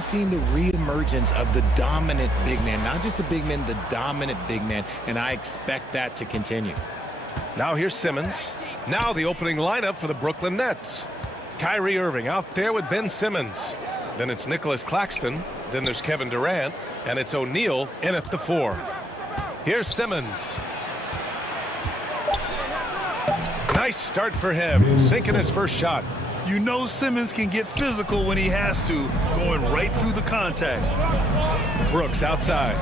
Seeing the reemergence of the dominant big man, not just the big man, the dominant big man, and I expect that to continue. Now here's Simmons. Now the opening lineup for the Brooklyn Nets. Kyrie Irving out there with Ben Simmons. Then it's Nicholas Claxton. Then there's Kevin Durant. And it's O'Neal in at the 4. Here's Simmons. Nice start for him, sinking his first shot. You know Simmons can get physical when he has to, going right through the contact. Brooks outside.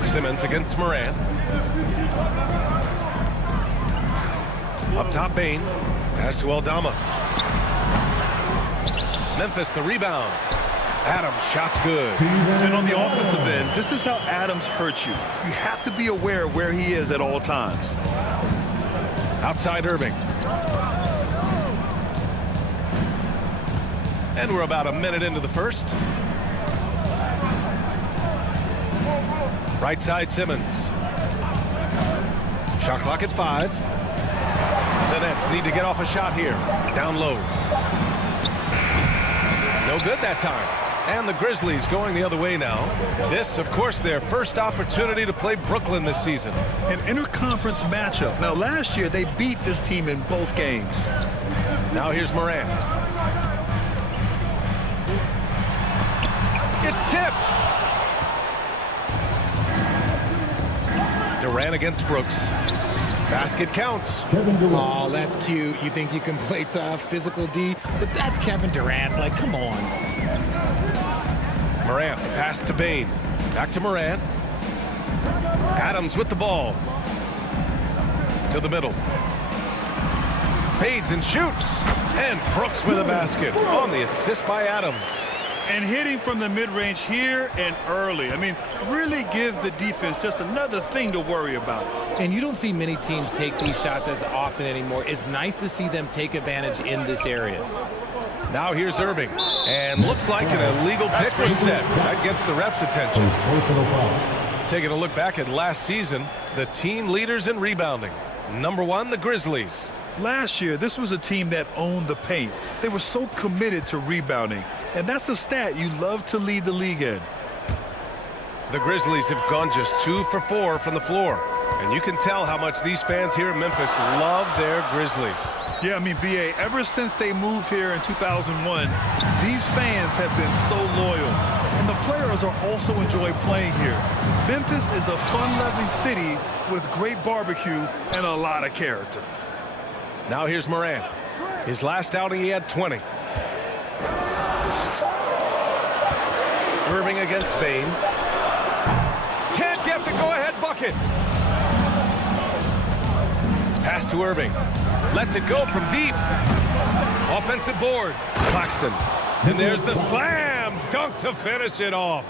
Simmons against Morant. Up top, Bain. Pass to Aldama. Memphis the rebound. Adams, shot's good. And on the offensive end, this is how Adams hurts you. You have to be aware of where he is at all times. Outside Irving. And we're about a minute into the first. Right side Simmons. Shot clock at 5. The Nets need to get off a shot here. Down low. No good that time. And the Grizzlies going the other way now. This, of course, their first opportunity to play Brooklyn this season. An interconference matchup. Now, last year, they beat this team in both games. Now here's Morant. It's tipped. Durant against Brooks. Basket counts. Oh, that's cute. You think you can play tough, physical D, but that's Kevin Durant. Like, come on. Morant, the pass to Bain. Back to Morant. Adams with the ball. To the middle. Fades and shoots. And Brooks with a basket on the assist by Adams. And hitting from the mid-range here and early. I mean, really give the defense just another thing to worry about. And you don't see many teams take these shots as often anymore. It's nice to see them take advantage in this area. Now here's Irving. And looks like an illegal pick was set. That gets the ref's attention. Taking a look back at last season, the team leaders in rebounding. Number 1, the Grizzlies. Last year, this was a team that owned the paint. They were so committed to rebounding. And that's a stat you love to lead the league in. The Grizzlies have gone just 2 for 4 from the floor. And you can tell how much these fans here in Memphis love their Grizzlies. Yeah, I mean, B.A., ever since they moved here in 2001, these fans have been so loyal. And the players are also enjoy playing here. Memphis is a fun-loving city with great barbecue and a lot of character. Now here's Morant. His last outing, he had 20. Irving against Bain. Can't get the go-ahead bucket. Pass to Irving. Lets it go from deep. Offensive board. Claxton. And there's the slam dunk to finish it off.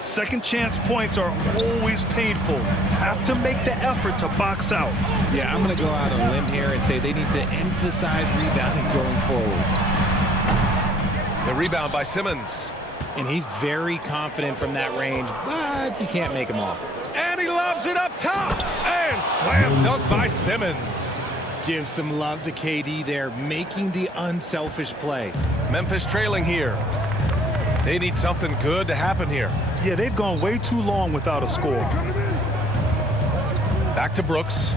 Second chance points are always painful. Have to make the effort to box out. Yeah, I'm going to go out on a limb here and say they need to emphasize rebounding going forward. The rebound by Simmons. And he's very confident from that range, but you can't make him off. And he lobs it up top. And slam dunk by Simmons. Give some love to KD there, making the unselfish play. Memphis trailing here. They need something good to happen here. Yeah, they've gone way too long without a score. Back to Brooks.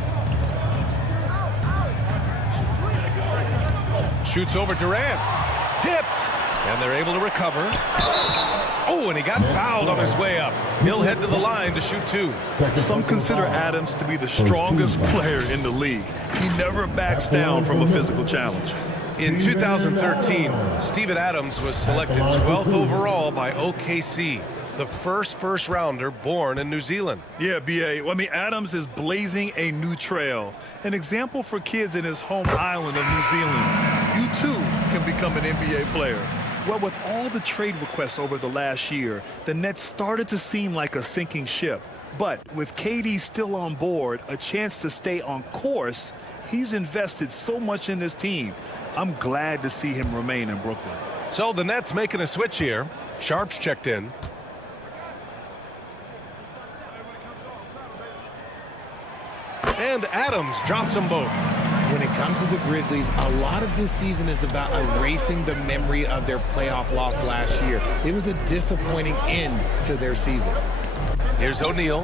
Shoots over Durant. Tipped. And they're able to recover. Oh, and he got fouled on his way up. He'll head to the line to shoot 2. Some consider Adams to be the strongest player in the league. He never backs down from a physical challenge. In 2013, Steven Adams was selected 12th overall by OKC, the first rounder born in New Zealand. Yeah, B.A. I mean, Adams is blazing a new trail. An example for kids in his home island of New Zealand. You, too, can become an NBA player. Well, with all the trade requests over the last year, the Nets started to seem like a sinking ship. But with KD still on board, a chance to stay on course, he's invested so much in this team. I'm glad to see him remain in Brooklyn. So the Nets making a switch here. Sharp's checked in. And Adams drops them both. When it comes comes to the Grizzlies, a lot of this season is about erasing the memory of their playoff loss last year. It was a disappointing end to their season. Here's O'Neal.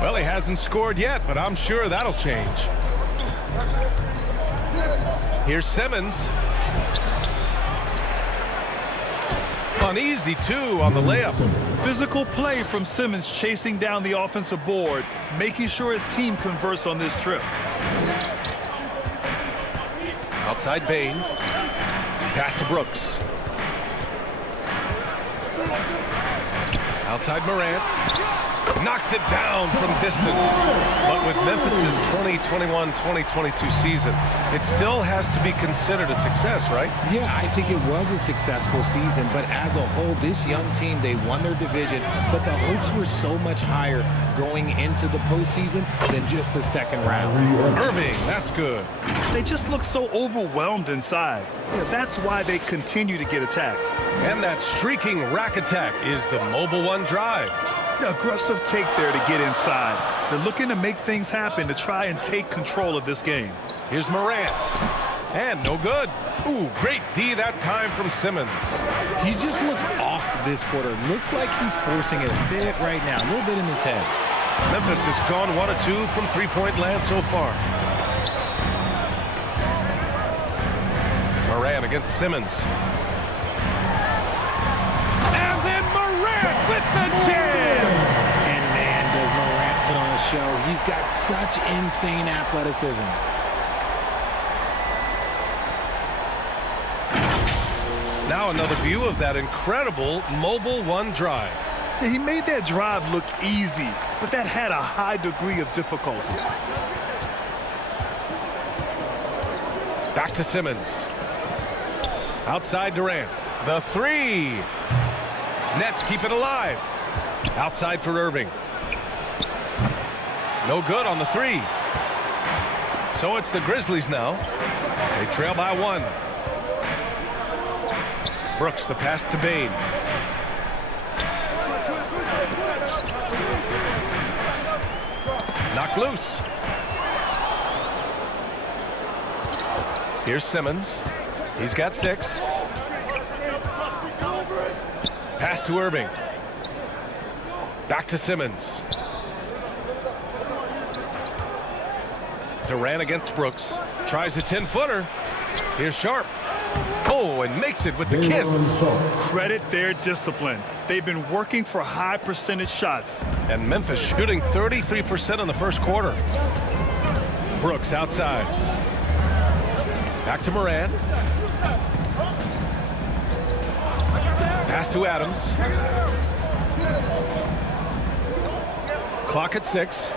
Well, he hasn't scored yet, but I'm sure that'll change. Here's Simmons. An easy two on the layup. Physical play from Simmons, chasing down the offensive board, making sure his team converts on this trip. Outside Bain. Pass to Brooks. Outside Morant. Knocks it down from distance. But with Memphis' 2021-2022 season, it still has to be considered a success, right? Yeah, I think it was a successful season, but as a whole, this young team, they won their division, but the hopes were so much higher going into the postseason than just the second round. Irving, that's good. They just look so overwhelmed inside. Yeah, that's why they continue to get attacked. And that streaking rack attack is the Mobile One drive. The aggressive take there to get inside. They're looking to make things happen to try and take control of this game. Here's Morant. And no good. Ooh, great D that time from Simmons. He just looks off this quarter. Looks like he's forcing it a bit right now, a little bit in his head. Memphis has gone 1 of 2 from three-point land so far. Morant against Simmons. And then Morant with the jam! And man, does Morant put on a show. He's got such insane athleticism. Now another view of that incredible Mobile One drive. Yeah, he made that drive look easy, but that had a high degree of difficulty. Back to Simmons. Outside Durant. The three. Nets keep it alive. Outside for Irving. No good on the three. So it's the Grizzlies now. They trail by 1. Brooks, the pass to Bain. Knocked loose. Here's Simmons. He's got 6. Pass to Irving. Back to Simmons. Durant against Brooks. Tries a 10-footer. Here's Sharp. Oh, and makes it with the kiss. Credit their discipline. They've been working for high percentage shots. And Memphis shooting 33% in the first quarter. Brooks outside. Back to Morant. Pass to Adams. Clock at 6.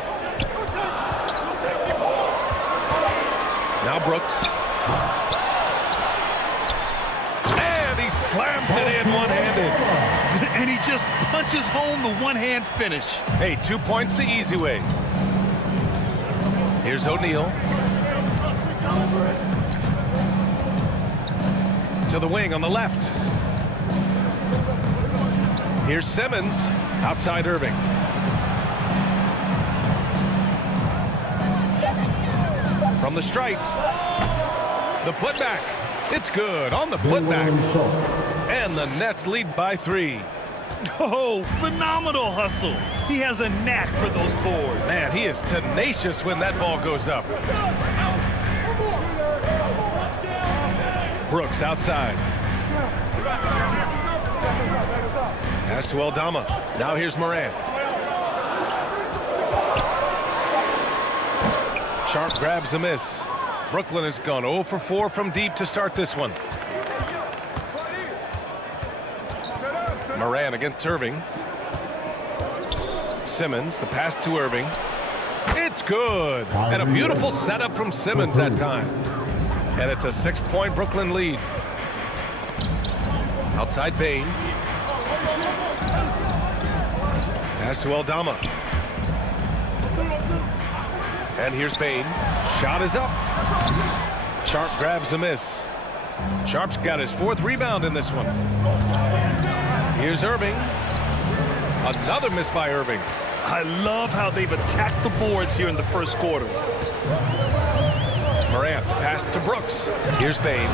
Now Brooks. And he slams it in one-handed. And he just punches home the one-hand finish. Hey, 2 points the easy way. Here's O'Neal. To the wing on the left. Here's Simmons. Outside Irving. From the stripe. The putback. It's good on the putback. And the Nets lead by 3. Oh, phenomenal hustle. He has a knack for those boards. Man, he is tenacious when that ball goes up. Brooks outside. Pass to Aldama. Now here's Morant. Sharp grabs the miss. Brooklyn has gone 0 for 4 from deep to start this one. Morant against Irving. Simmons, the pass to Irving. It's good. And a beautiful setup from Simmons that time. And it's a 6-point Brooklyn lead. Outside Bain. Pass to Aldama. And here's Bain. Shot is up. Sharp grabs the miss. Sharp's got his 4th rebound in this one. Here's Irving. Another miss by Irving. I love how they've attacked the boards here in the first quarter. Morant, the pass to Brooks. Here's Bain.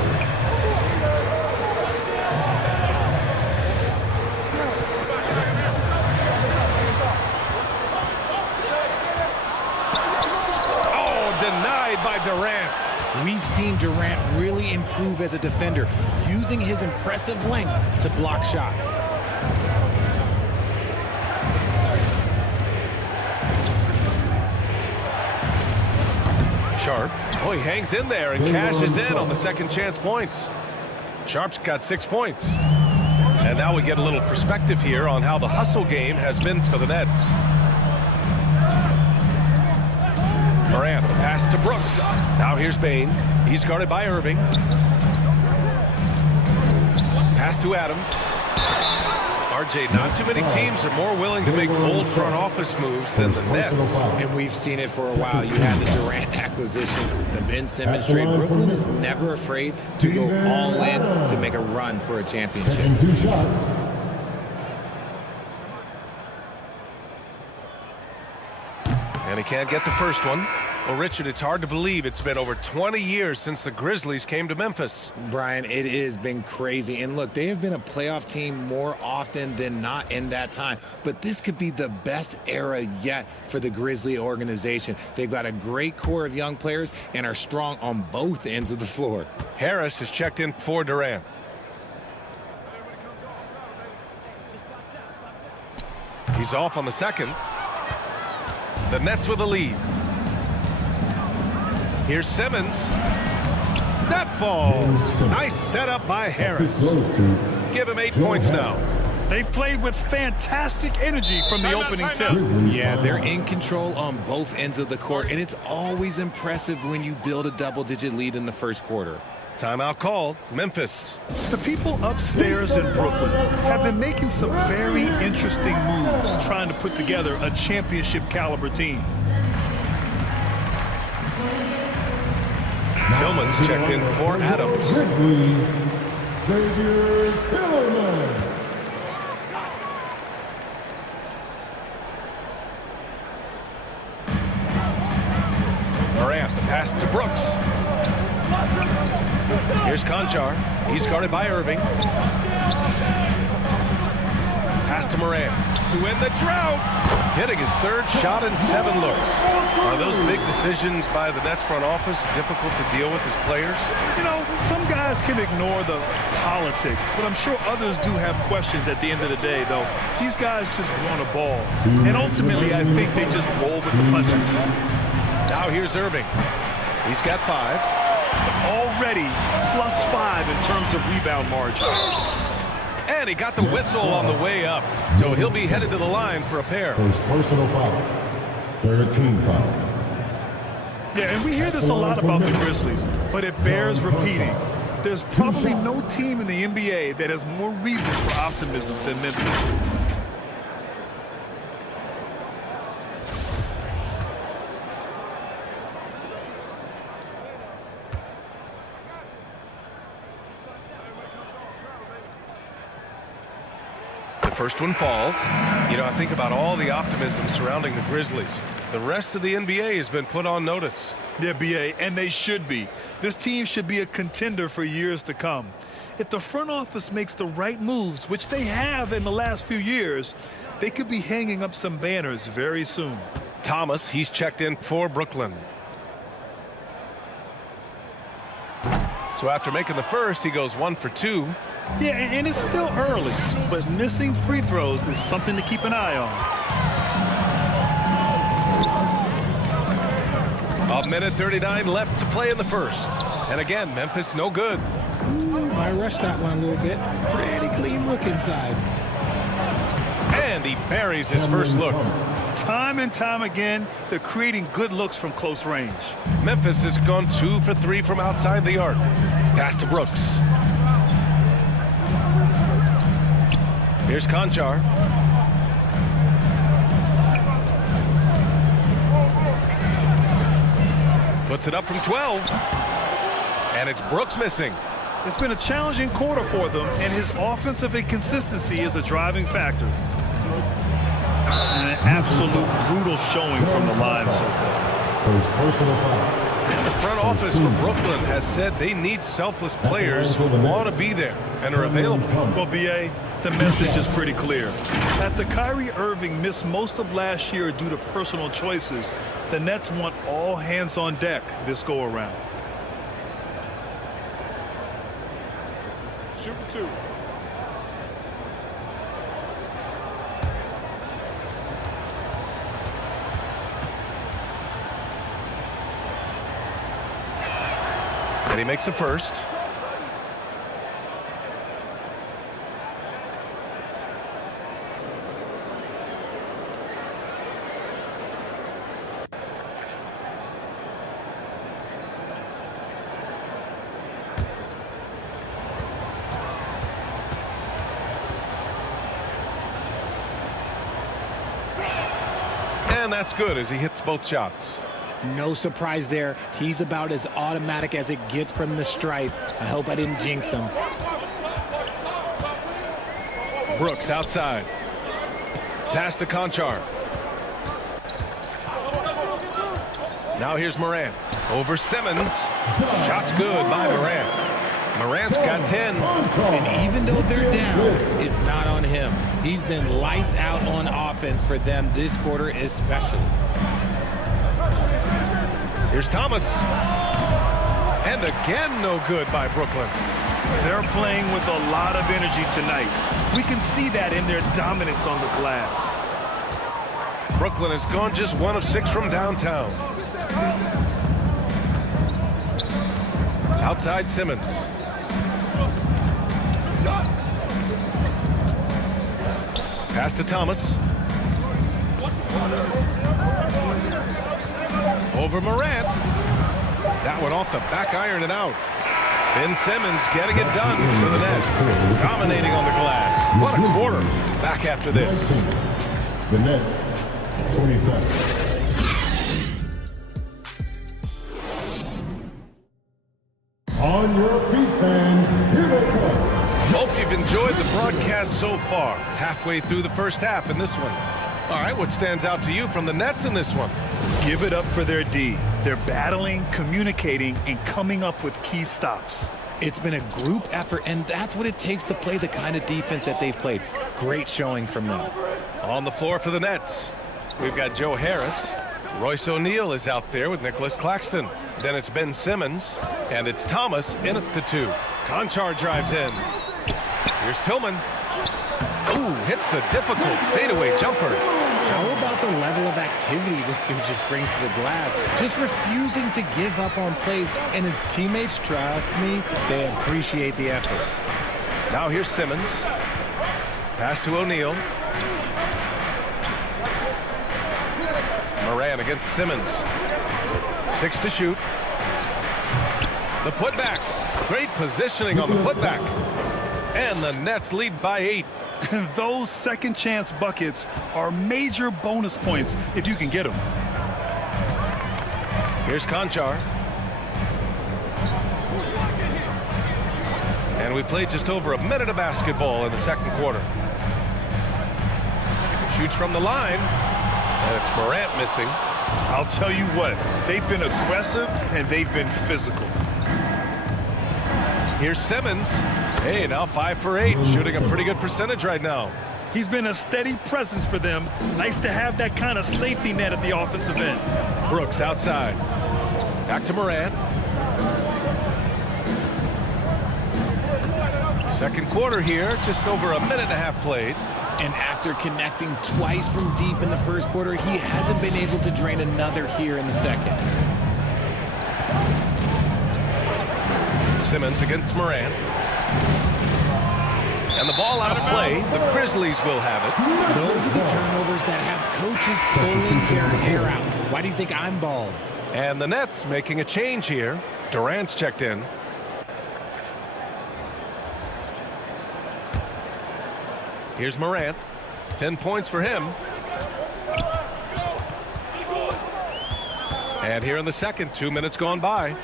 Oh, denied by Durant. We've seen Durant really improve as a defender, using his impressive length to block shots. Sharp. Oh, he hangs in there and cashes in on the second chance points. Sharp's got 6 points. And now we get a little perspective here on how the hustle game has been for the Nets. Morant, the pass to Brooks. Now here's Bain. He's guarded by Irving. Pass to Adams. RJ, not too many teams are more willing to make bold front office moves than the Nets. And we've seen it for a while. You had the Durant acquisition, the Ben Simmons trade. Brooklyn is never afraid to go all in to make a run for a championship. And he can't get the first one. Well, Richard, it's hard to believe it's been over 20 years since the Grizzlies came to Memphis. Brian, it has been crazy. And look, they have been a playoff team more often than not in that time. But this could be the best era yet for the Grizzly organization. They've got a great core of young players and are strong on both ends of the floor. Harris has checked in for Durant. He's off on the second. The Nets with a lead. Here's Simmons. That falls. Nice setup by Harris. Give him 8 points now. They've played with fantastic energy from the opening tip. Yeah, they're in control on both ends of the court, and it's always impressive when you build a double-digit lead in the first quarter. Timeout called. Memphis. The people upstairs in Brooklyn have been making some very interesting moves trying to put together a championship caliber team. Tillman's checked in for Adams. Morant, the pass to Brooks. Here's Conchar. He's guarded by Irving. Pass to Morant. To win the drought. Hitting his third shot in 7 looks. Are those big decisions by the Nets front office difficult to deal with as players? You know, some guys can ignore the politics, but I'm sure others do have questions at the end of the day, though. These guys just want a ball. And ultimately, I think they just roll with the punches. Now here's Irving. He's got 5. Already +5 in terms of rebound margin. And he got the whistle on the way up. So he'll be headed to the line for a pair. First personal foul. Third team foul. Yeah, and we hear this a lot about the Grizzlies, but it bears repeating. There's probably no team in the NBA that has more reason for optimism than Memphis. First one falls. You know, I think about all the optimism surrounding the Grizzlies. The rest of the NBA has been put on notice. Yeah, BA, and they should be. This team should be a contender for years to come. If the front office makes the right moves, which they have in the last few years, they could be hanging up some banners very soon. Thomas, he's checked in for Brooklyn. So after making the first, he goes 1 for 2. Yeah, and it's still early, but missing free throws is something to keep an eye on. 1:39 left to play in the first. And again, Memphis no good. I rushed that one a little bit. Pretty clean look inside. And he buries his first look. Time and time again, they're creating good looks from close range. Memphis has gone 2 for 3 from outside the arc. Pass to Brooks. Here's Conchar. Puts it up from 12. And it's Brooks missing. It's been a challenging quarter for them, and his offensive inconsistency is a driving factor. And an absolute brutal showing from the line so far. First personal foul. The front office for Brooklyn has said they need selfless players who want to be there and are available. Well, B.A., the message is pretty clear. After Kyrie Irving missed most of last year due to personal choices, the Nets want all hands on deck this go-around. Shooting 2. And he makes the first. And that's good as he hits both shots. No surprise there. He's about as automatic as it gets from the stripe. I hope I didn't jinx him. Brooks outside. Pass to Conchar. Now here's Morant. Over Simmons. Shot's good by Morant. Morant's got 10. And even though they're down, it's not on him. He's been lights out on offense for them this quarter especially. Here's Thomas. And again, no good by Brooklyn. They're playing with a lot of energy tonight. We can see that in their dominance on the glass. Brooklyn has gone just 1 of 6 from downtown. Outside Simmons. Pass to Thomas. Over Morant. That one off the back iron and out. Ben Simmons getting it done for the Nets. Dominating on the glass. What a quarter. Back after this. The Nets, 27. On your feet, fans. Here they come. Hope you've enjoyed the broadcast so far. Halfway through the first half in this one. All right, what stands out to you from the Nets in this one? Give it up for their D. They're battling, communicating, and coming up with key stops. It's been a group effort, and that's what it takes to play the kind of defense that they've played. Great showing from them. On the floor for the Nets, we've got Joe Harris. Royce O'Neal is out there with Nicholas Claxton. Then it's Ben Simmons, and it's Thomas in at the 2. Conchar drives in. Here's Tillman. Ooh, hits the difficult fadeaway jumper. How about the level of activity this dude just brings to the glass? Just refusing to give up on plays, and his teammates, trust me, they appreciate the effort. Now here's Simmons. Pass to O'Neal. Morant against Simmons. 6 to shoot. The putback. Great positioning on the putback. And the Nets lead by 8. Those second chance buckets are major bonus points if you can get them. Here's Conchar. And we played just over a minute of basketball in the second quarter. Shoots from the line. And it's Morant missing. I'll tell you what, they've been aggressive and they've been physical. Here's Simmons. Hey, now 5 for 8, shooting a pretty good percentage right now. He's been a steady presence for them. Nice to have that kind of safety net at the offensive end. Brooks outside. Back to Morant. Second quarter here, just over a minute and a half played. And after connecting twice from deep in the first quarter, he hasn't been able to drain another here in the second. Simmons against Morant. And the ball out of play. The Grizzlies will have it. Those are the turnovers that have coaches pulling their hair out. Why do you think I'm bald? And the Nets making a change here. Durant's checked in. Here's Morant. 10 points for him. And here in the second, 2 minutes gone by.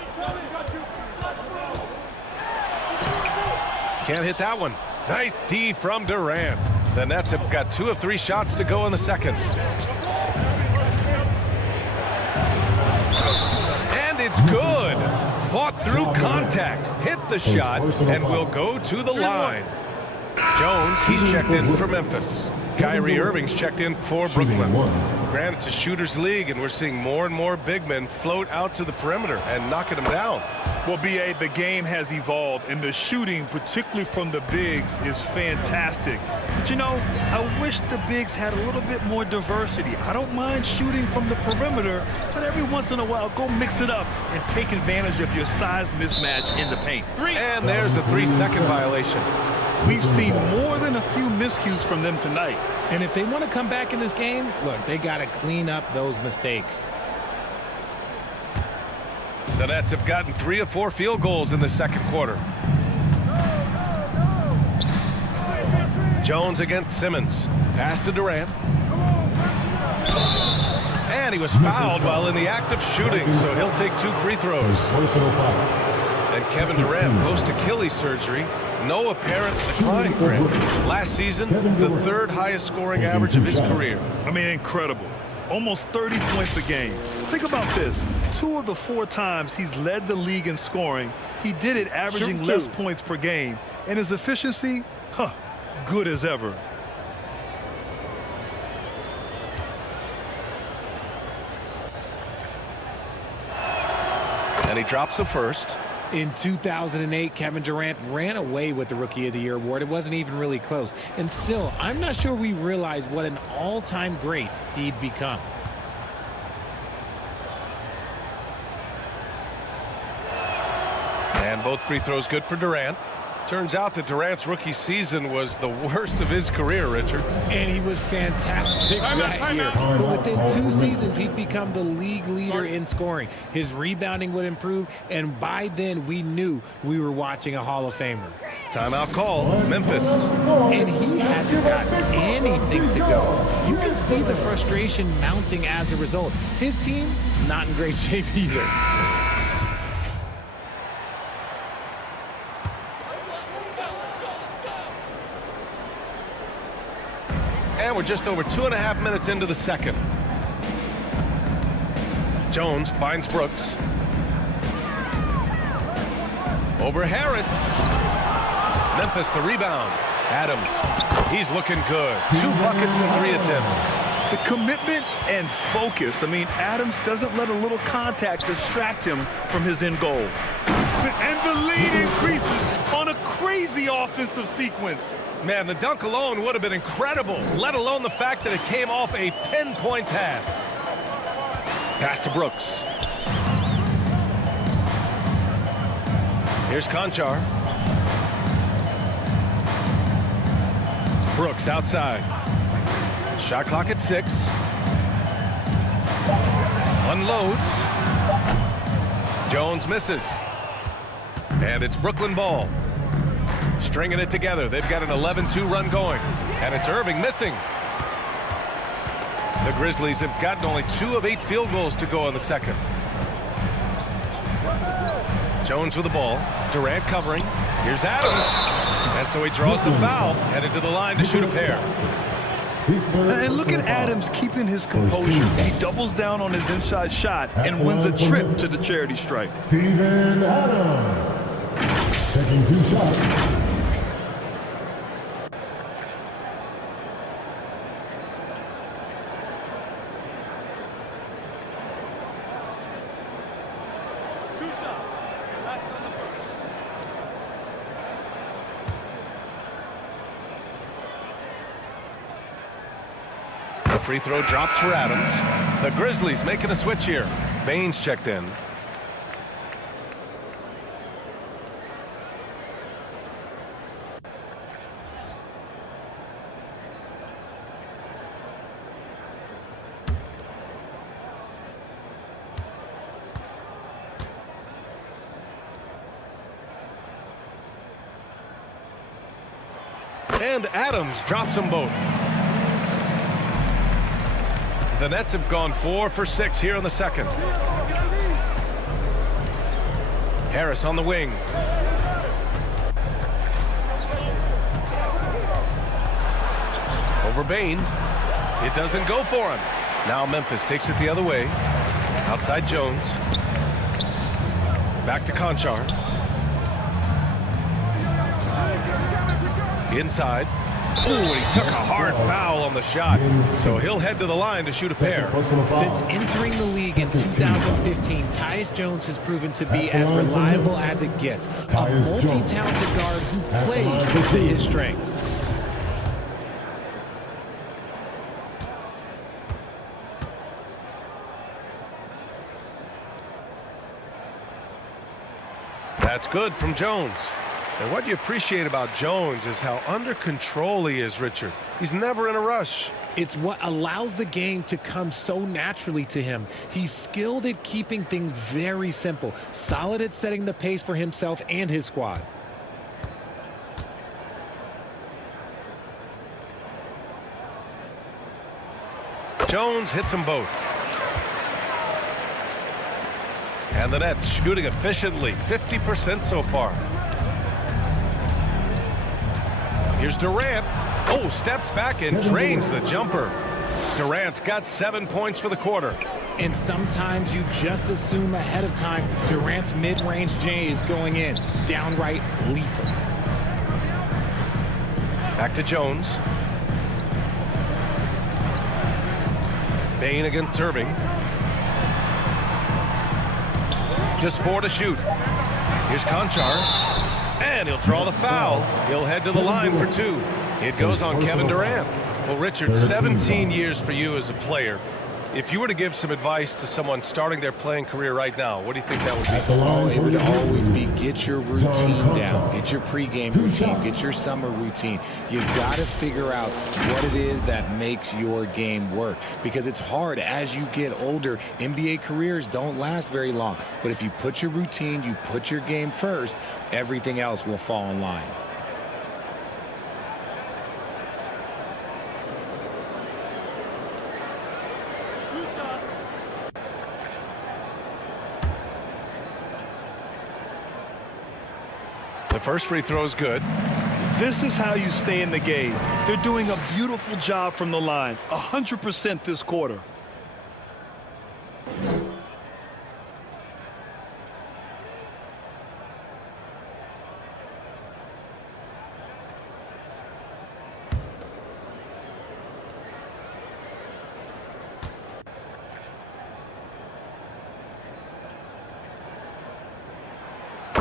Can't hit that one. Nice D from Durant. The Nets have got 2 of 3 shots to go in the second. And it's It's good. Fought through contact, hit the shot, and will go to the line. Jones, he's checked in for Memphis. Kyrie Irving's checked in for Brooklyn. Granted, it's a shooter's league, and we're seeing more and more big men float out to the perimeter and knocking them down. Well, B.A., the game has evolved, and the shooting, particularly from the bigs, is fantastic. But, you know, I wish the bigs had a little bit more diversity. I don't mind shooting from the perimeter, but every once in a while, go mix it up and take advantage of your size mismatch in the paint. And there's a 3-second violation. We've seen more than a few miscues from them tonight. And if they want to come back in this game, look, they got to clean up those mistakes. The Nets have gotten 3 of 4 field goals in the second quarter. Jones against Simmons. Pass to Durant. And he was fouled while in the act of shooting, so he'll take 2 free throws. And Kevin Durant post-Achilles surgery. No apparent decline for him. Last season, the 3rd highest scoring average of his career. I mean, incredible. Almost 30 points a game. Think about this. 2 of the 4 times he's led the league in scoring, he did it averaging less points per game. And his efficiency, good as ever. And he drops the first. In 2008, Kevin Durant ran away with the Rookie of the Year award. It wasn't even really close. And still, I'm not sure we realize what an all-time great he'd become. And both free throws good for Durant. Turns out that Durant's rookie season was the worst of his career, Richard. And he was fantastic that year. But within 2 seasons, he'd become the league leader in scoring. His rebounding would improve, and by then, we knew we were watching a Hall of Famer. Timeout call, Memphis. And he hasn't got anything to go. You can see the frustration mounting as a result. His team, not in great shape either. And we're just over 2.5 minutes into the second. Jones finds Brooks. Over Harris. Memphis the rebound. Adams. He's looking good. 2 buckets and 3 attempts. The commitment and focus. I mean, Adams doesn't let a little contact distract him from his end goal. And the lead increases on a crazy offensive sequence. Man, the dunk alone would have been incredible, let alone the fact that it came off a pinpoint pass. Pass to Brooks. Here's Conchar. Brooks outside. Shot clock at 6. Unloads. Jones misses. And it's Brooklyn ball. Stringing it together. They've got an 11-2 run going. And it's Irving missing. The Grizzlies have gotten only 2 of 8 field goals to go in the second. Jones with the ball. Durant covering. Here's Adams. And so he draws the foul. Headed to the line to shoot a pair. And look at Adams keeping his composure. He doubles down on his inside shot and wins a trip to the charity stripe. Steven Adams taking 2 shots. Free throw drops for Adams. The Grizzlies making a switch here. Baines checked in. And Adams drops them both. The Nets have gone 4 for 6 here in the second. Harris on the wing. Over Bane. It doesn't go for him. Now Memphis takes it the other way. Outside Jones. Back to Conchar. Inside. Ooh, and he took a hard foul on the shot. So he'll head to the line to shoot a pair. Since entering the league in 2015, Tyus Jones has proven to be as reliable as it gets. A multi-talented guard who plays to his strengths. That's good from Jones. And what you appreciate about Jones is how under control he is, Richard. He's never in a rush. It's what allows the game to come so naturally to him. He's skilled at keeping things very simple, solid at setting the pace for himself and his squad. Jones hits them both. And the Nets shooting efficiently, 50% so far. Here's Durant. Oh, steps back and drains the jumper. Durant's got 7 points for the quarter. And sometimes you just assume ahead of time Durant's mid-range J is going in. Downright lethal. Back to Jones. Bane against Irving. Just 4 to shoot. Here's Conchar. And he'll draw the foul. He'll head to the line for 2. It goes on Kevin Durant. Well, Richard, 17 years for you as a player. If you were to give some advice to someone starting their playing career right now, what do you think that would be? Oh, it would always be get your routine down. Get your pregame routine. Get your summer routine. You've got to figure out what it is that makes your game work. Because it's hard as you get older. NBA careers don't last very long. But if you put your routine, you put your game first, everything else will fall in line. The first free throw is good. This is how you stay in the game. They're doing a beautiful job from the line, 100% this quarter.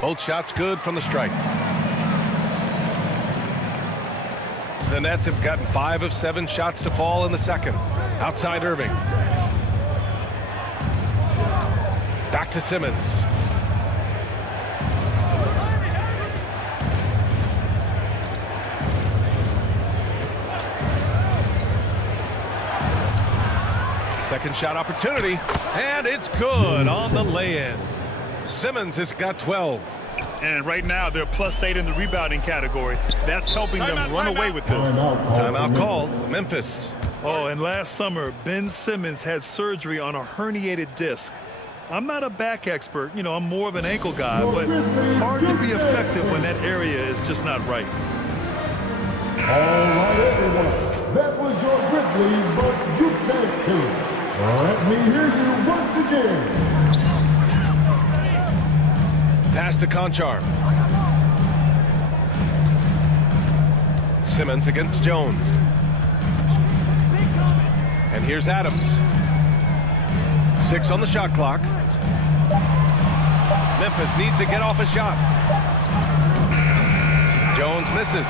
Both shots good from the stripe. The Nets have gotten 5 of 7 shots to fall in the second. Outside Irving. Back to Simmons. Second shot opportunity. And it's good on the lay-in. Simmons has got 12. And right now, they're +8 in the rebounding category. That's helping them run away with this. Timeout called. Memphis. Oh, and last summer, Ben Simmons had surgery on a herniated disc. I'm not a back expert. You know, I'm more of an ankle guy, but hard to be effective when that area is just not right. All right, everyone. That was your Grizzlies, but you can't too. Let me hear you once again. Pass to Conchar. Simmons against Jones. And here's Adams. 6 on the shot clock. Memphis needs to get off a shot. Jones misses.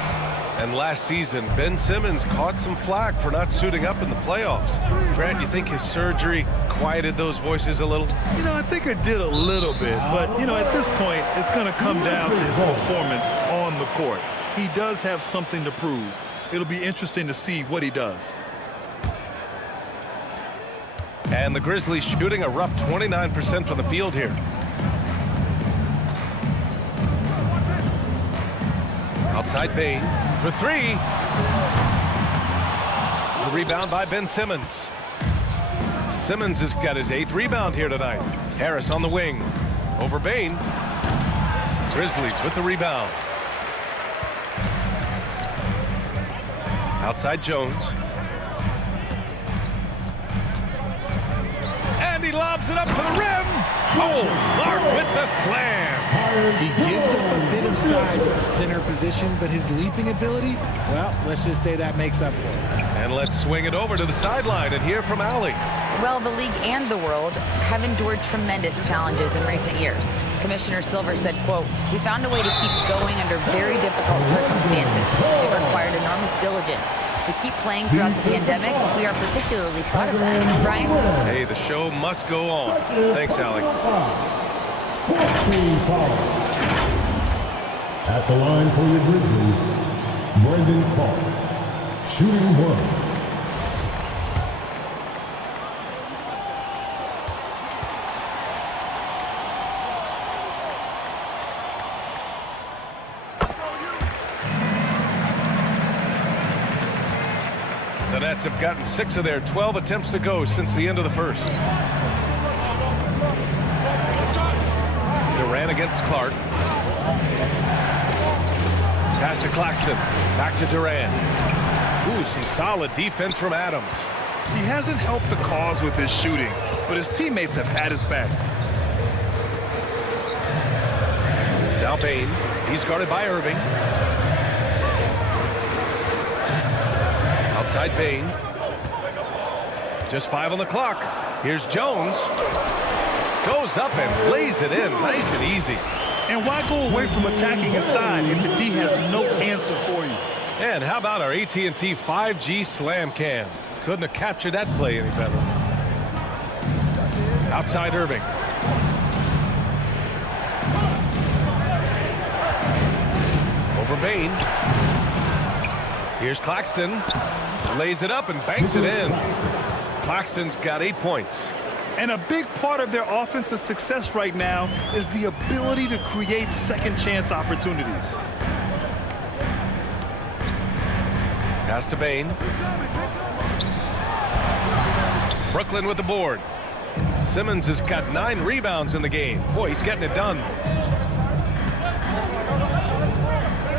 And last season, Ben Simmons caught some flack for not suiting up in the playoffs. Grant, you think his surgery quieted those voices a little? You know, I think it did a little bit. But, you know, at this point, it's going to come down to his performance on the court. He does have something to prove. It'll be interesting to see what he does. And the Grizzlies shooting a rough 29% from the field here. Outside Bane for 3. The rebound by Ben Simmons. Simmons has got his 8th rebound here tonight. Harris on the wing. Over Bane. Grizzlies with the rebound. Outside Jones. And he lobs it up to the rim. Oh, Clark with the slam. He gives up a bit of size at the center position, but his leaping ability, well, let's just say that makes up for it. And let's swing it over to the sideline and hear from Allie. Well, the league and the world have endured tremendous challenges in recent years. Commissioner Silver said, quote, "We found a way to keep going under very difficult circumstances. It required enormous diligence. To keep playing throughout the pandemic, we are particularly proud of that." Brian? Hey, the show must go on. Thanks, Allie. 14 fouls. At the line for your Grizzlies, Brandon Clark, shooting 1. The Nets have gotten 6 of their 12 attempts to go since the end of the first. Durant against Clark. Pass to Claxton. Back to Durant. Ooh, some solid defense from Adams. He hasn't helped the cause with his shooting, but his teammates have had his back. Now Payne. He's guarded by Irving. Outside Payne. Just 5 on the clock. Here's Jones. Goes up and lays it in nice and easy. And why go away from attacking inside if the D has no answer for you? And how about our AT&T 5G slam cam? Couldn't have captured that play any better. Outside Irving. Over Bain. Here's Claxton. Lays it up and banks it in. Claxton's got 8 points. And a big part of their offensive success right now is the ability to create second chance opportunities. Pass to Bain. Brooklyn with the board. Simmons has got 9 rebounds in the game. Boy, he's getting it done.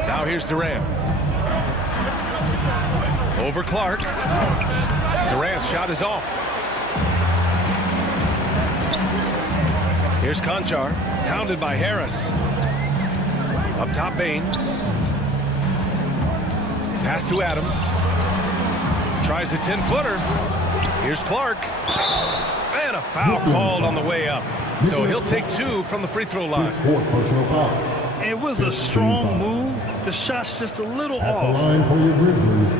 Now here's Durant. Over Clark. Durant's shot is off. Here's Conchar, hounded by Harris. Up top, Bain. Pass to Adams. Tries a 10-footer. Here's Clark. And a foul called on the way up. So he'll take 2 from the free throw line. It was a strong move. The shot's just a little At off. the line for your Grizzlies,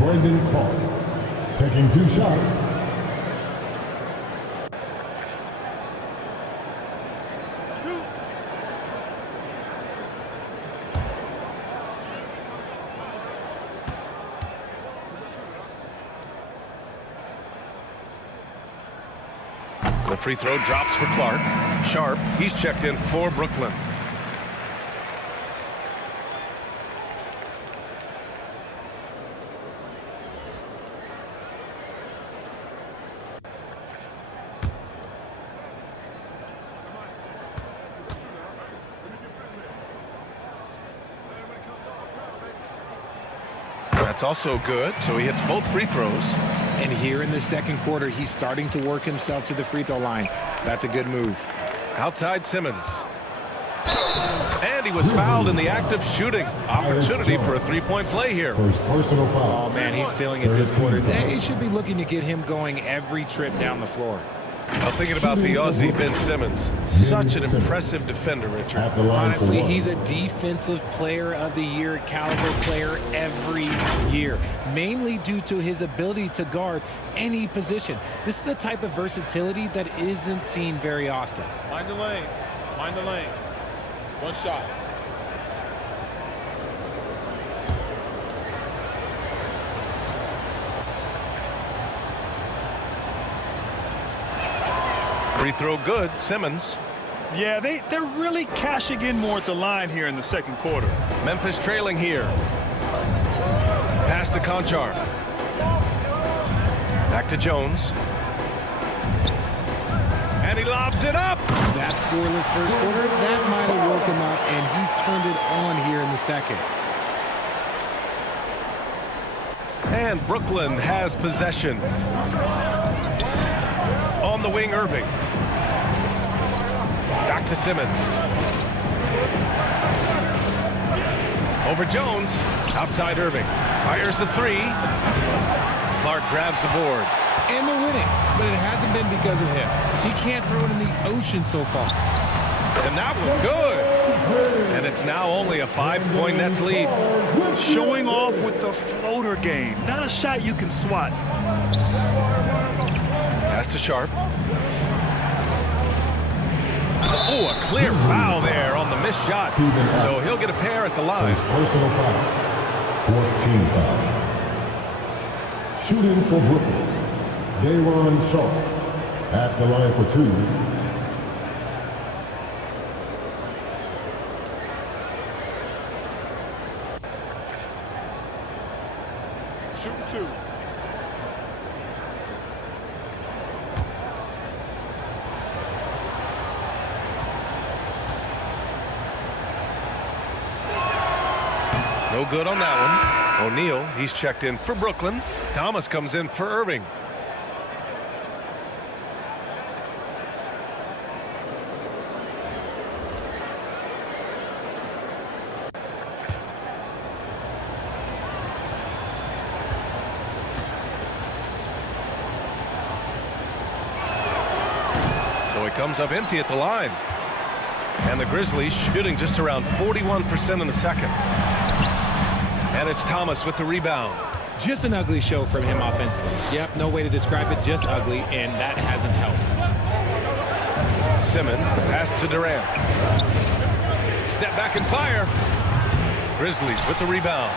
Brandon Clark, taking 2 shots. The free throw drops for Clark. Sharp, he's checked in for Brooklyn. That's also good, so he hits both free throws. And here in the second quarter, he's starting to work himself to the free throw line. That's a good move. Outside Simmons. And he was fouled in the act of shooting. Opportunity for a 3-point play here. First personal foul. Oh, man, he's feeling it this quarter. They should be looking to get him going every trip down the floor. I'm thinking about the Aussie Ben Simmons. Such an impressive defender, Richard. At the line Honestly, for 1. he's a defensive player of the year caliber player every year, mainly due to his ability to guard any position. This is the type of versatility that isn't seen very often. Find the lanes. Find the lanes. One shot. Free throw good, Simmons. Yeah, they're really cashing in more at the line here in the second quarter. Memphis trailing here. Pass to Conchar. Back to Jones. And he lobs it up. That scoreless first quarter, that might have woke him up, and he's turned it on here in the second. And Brooklyn has possession. On the the wing, Irving. Back to Simmons. Over Jones. Outside Irving. Fires the three. Clark grabs the board. And they're winning, but it hasn't been because of him. He can't throw it in the ocean so far. And that was good. And it's now only a 5-point Nets lead. Showing off with the floater game. Not a shot you can swat. Pass to Sharp. Oh, a clear foul there on the missed shot. So he'll get a pair at the line. Personal foul. 14 foul. Shooting for Brooklyn. Dayron Sharp at the line for 2. Shooting 2. No good on that one. O'Neal, he's checked in for Brooklyn. Thomas comes in for Irving. So he comes up empty at the line. And the Grizzlies shooting just around 41% in the second. And it's Thomas with the rebound. Just an ugly show from him offensively. Yep, no way to describe it, just ugly, and that hasn't helped. Simmons, the pass to Durant. Step back and fire. Grizzlies with the rebound.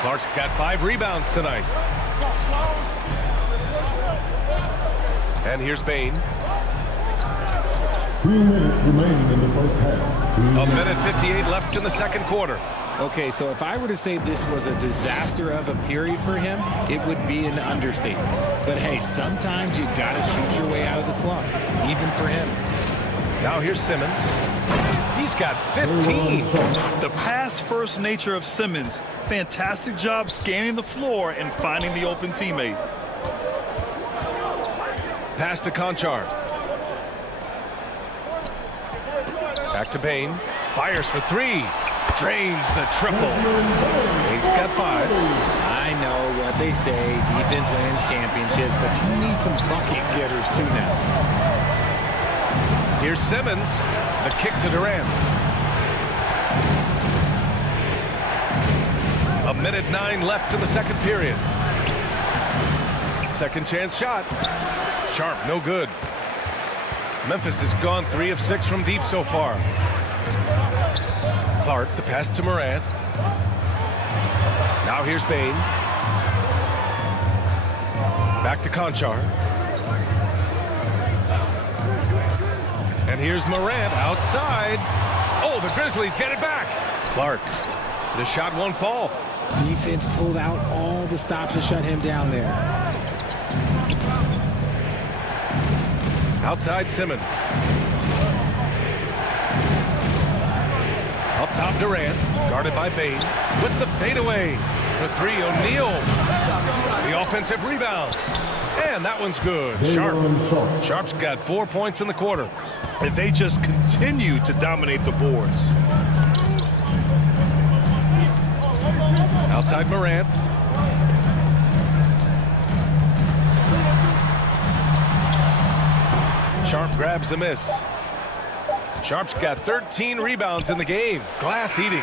Clark's got 5 rebounds tonight. And here's Bain. 3 minutes remaining in the first half. A minute 58 left in the second quarter. Okay, so if I were to say this was a disaster of a period for him, it would be an understatement. But hey, sometimes you gotta shoot your way out of the slump, even for him. Now here's Simmons. He's got 15. The pass-first nature of Simmons. Fantastic job scanning the floor and finding the open teammate. Pass to Conchar. Back to Bain. Fires for 3. Drains the triple. He's got 5. I know what they say, defense wins championships, but you need some bucket getters too now. Here's Simmons. The kick to Durant. A minute 9 left in the second period. Second chance shot. Sharp, no good. Memphis has gone 3 of 6 from deep so far. Clark, the pass to Morant. Now here's Bain. Back to Conchar. And here's Morant outside. Oh, the Grizzlies get it back. Clark, the shot won't fall. Defense pulled out all the stops to shut him down there. Outside Simmons. Up top Durant, guarded by Bain, with the fadeaway. For 3, O'Neal. The offensive rebound. And that one's good. Sharp. Sharp's got 4 points in the quarter. And they just continue to dominate the boards. Outside Morant. Sharp grabs the miss. Sharp's got 13 rebounds in the game. Glass eating.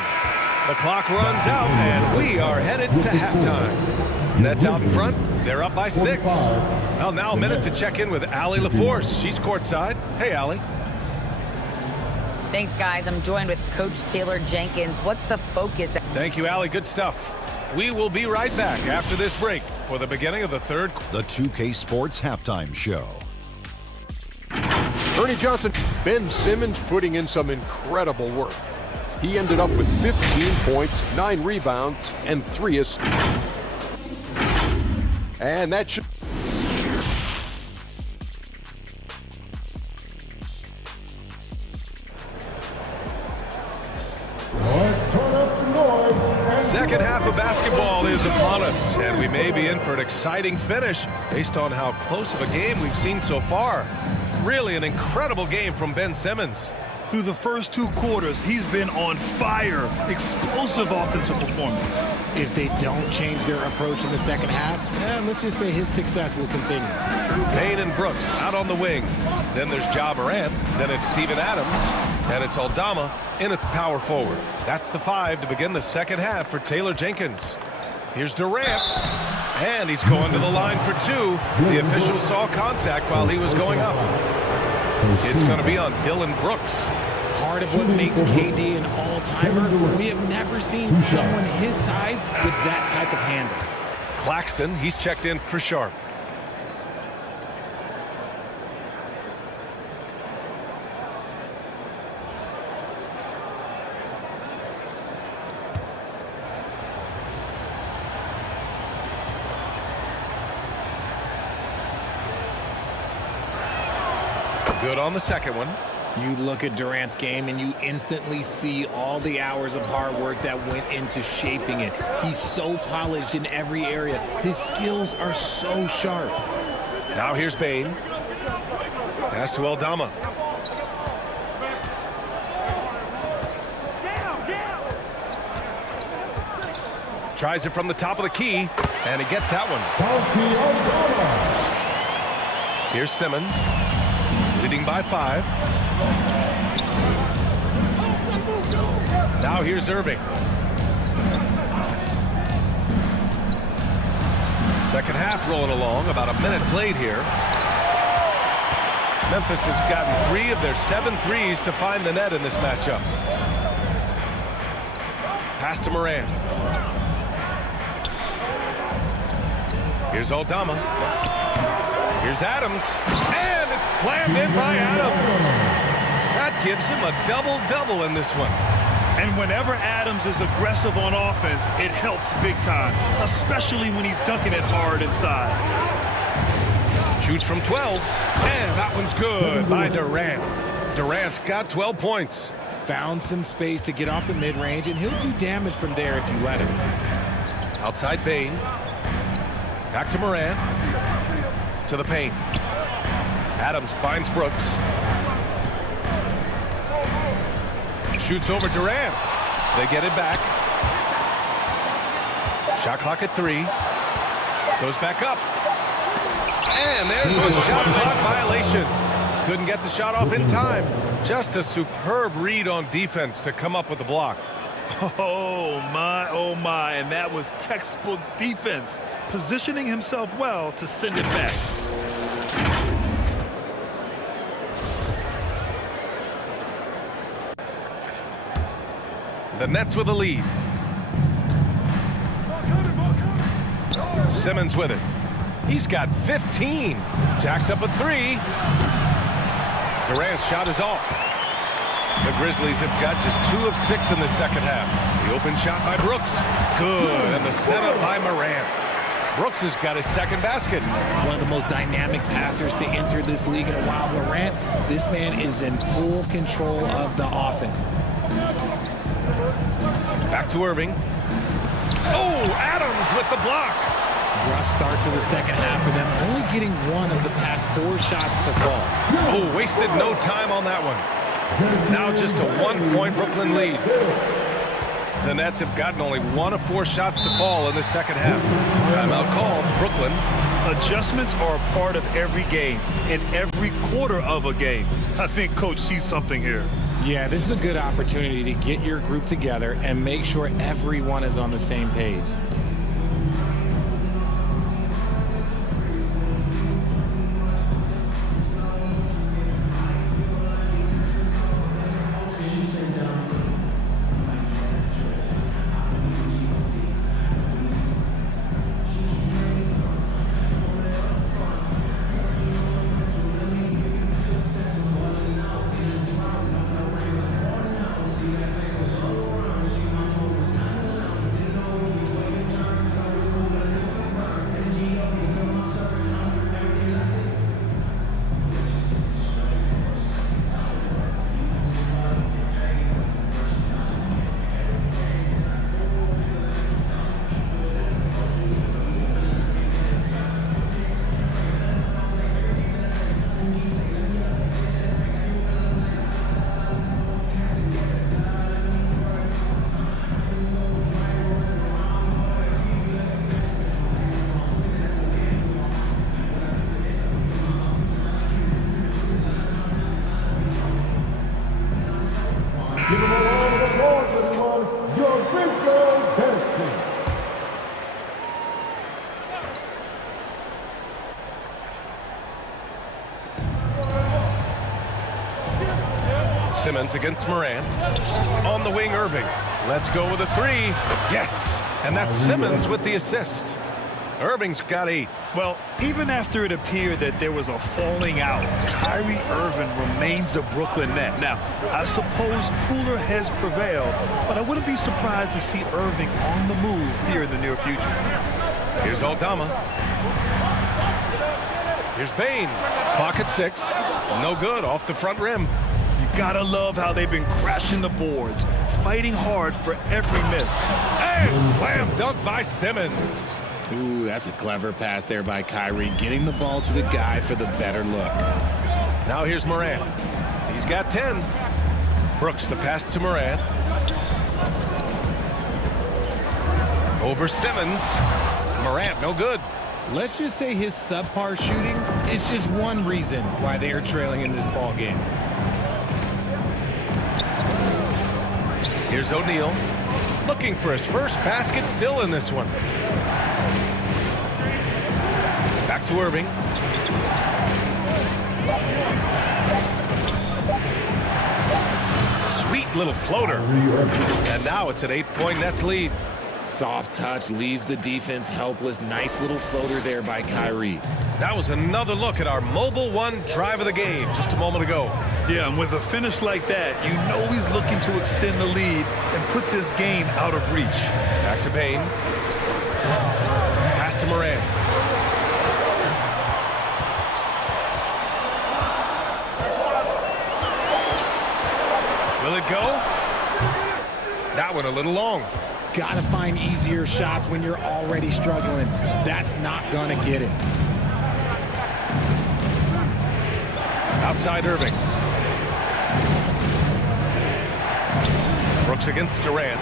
The clock runs out, and we are headed to halftime. Nets out in front. They're up by 6. Well, now a minute to check in with Allie LaForce. She's courtside. Hey, Allie. Thanks, guys. I'm joined with Coach Taylor Jenkins. What's the focus? Thank you, Allie. Good stuff. We will be right back after this break for the beginning of the third. The 2K Sports Halftime Show. Ernie Johnson, Ben Simmons putting in some incredible work. He ended up with 15 points, 9 rebounds, and 3 assists. And that should... Let's turn up the noise and second half of basketball is upon us, and we may be in for an exciting finish based on how close of a game we've seen so far. Really an incredible game from Ben Simmons. Through the first 2 quarters, he's been on fire. Explosive offensive performance. If they don't change their approach in the second half, let's just say his success will continue. Payne and Brooks out on the wing. Then there's Ja Morant. Then it's Steven Adams. And it's Aldama in at power forward. That's the 5 to begin the second half for Taylor Jenkins. Here's Durant. And he's going to the line for 2. The official saw contact while he was going up. It's going to be on Dylan Brooks. Part of what makes KD an all-timer, we have never seen someone his size with that type of handle. Claxton, he's checked in for Sharp. Good on the second one. You look at Durant's game and you instantly see all the hours of hard work that went into shaping it. He's so polished in every area. His skills are so sharp. Now here's Bane. Pass to Aldama. Tries it from the top of the key, and he gets that one. Here's Simmons, leading by 5. Now here's Irving. Second half rolling along, about a minute played here. Memphis has gotten 3 of their 7 threes to find the net in this matchup. Pass to Morant. Here's Aldama. Here's Adams. And it's slammed in by Adams. That gives him a double-double in this one. And whenever Adams is aggressive on offense, it helps big time, especially when he's dunking it hard inside. Shoots from 12, and that one's good by Durant. Durant's got 12 points. Found some space to get off the mid-range, and he'll do damage from there if you let him. Outside Bane. Back to Morant. To the paint. Adams finds Brooks. Shoots over Durant. They get it back. Shot clock at 3. Goes back up. And there's a shot clock violation. Couldn't get the shot off in time. Just a superb read on defense to come up with the block. Oh my, and that was textbook defense, positioning himself well to send it back. The Nets with a lead. Simmons with it. He's got 15. Jacks up a 3. Durant's shot is off. The Grizzlies have got just 2 of 6 in the second half. The open shot by Brooks. Good. And the setup by Morant. Brooks has got his second basket. One of the most dynamic passers to enter this league in a while. Morant, this man is in full control of the offense. Back to Irving. Oh, Adams with the block. Rough start to the second half for them, only getting 1 of the past 4 shots to fall. Oh, wasted no time on that one. Now just a 1-point Brooklyn lead. The Nets have gotten only 1 of 4 shots to fall in the second half. Timeout called. Brooklyn. Adjustments are a part of every game, in every quarter of a game. I think Coach sees something here. Yeah, this is a good opportunity to get your group together and make sure everyone is on the same page. Simmons against Morant. On the wing, Irving. Let's go with a three. Yes, and that's Simmons with the assist. Irving's got 8. Well, even after it appeared that there was a falling out, Kyrie Irving remains a Brooklyn Net. Now, I suppose cooler heads prevail, but I wouldn't be surprised to see Irving on the move here in the near future. Here's Aldama. Here's Bain. Clock at 6. No good, off the front rim. You gotta love how they've been crashing the boards, fighting hard for every miss. And slam dunk by Simmons. Ooh, that's a clever pass there by Kyrie, getting the ball to the guy for the better look. Now here's Morant. He's got 10. Brooks, the pass to Morant. Over Simmons. Morant, no good. Let's just say his subpar shooting is just one reason why they are trailing in this ball game. Here's O'Neal. Looking for his first basket, still in this one. Back to Irving. Sweet little floater. And now it's an 8-point Nets lead. Soft touch leaves the defense helpless. Nice little floater there by Kyrie. That was another look at our Mobile One drive of the game just a moment ago. Yeah, and with a finish like that, you know he's looking to extend the lead and put this game out of reach. Back to Bain. Pass to Morant. Will it go? That one a little long. Gotta find easier shots when you're already struggling. That's not gonna get it. Outside Irving. Brooks against Durant.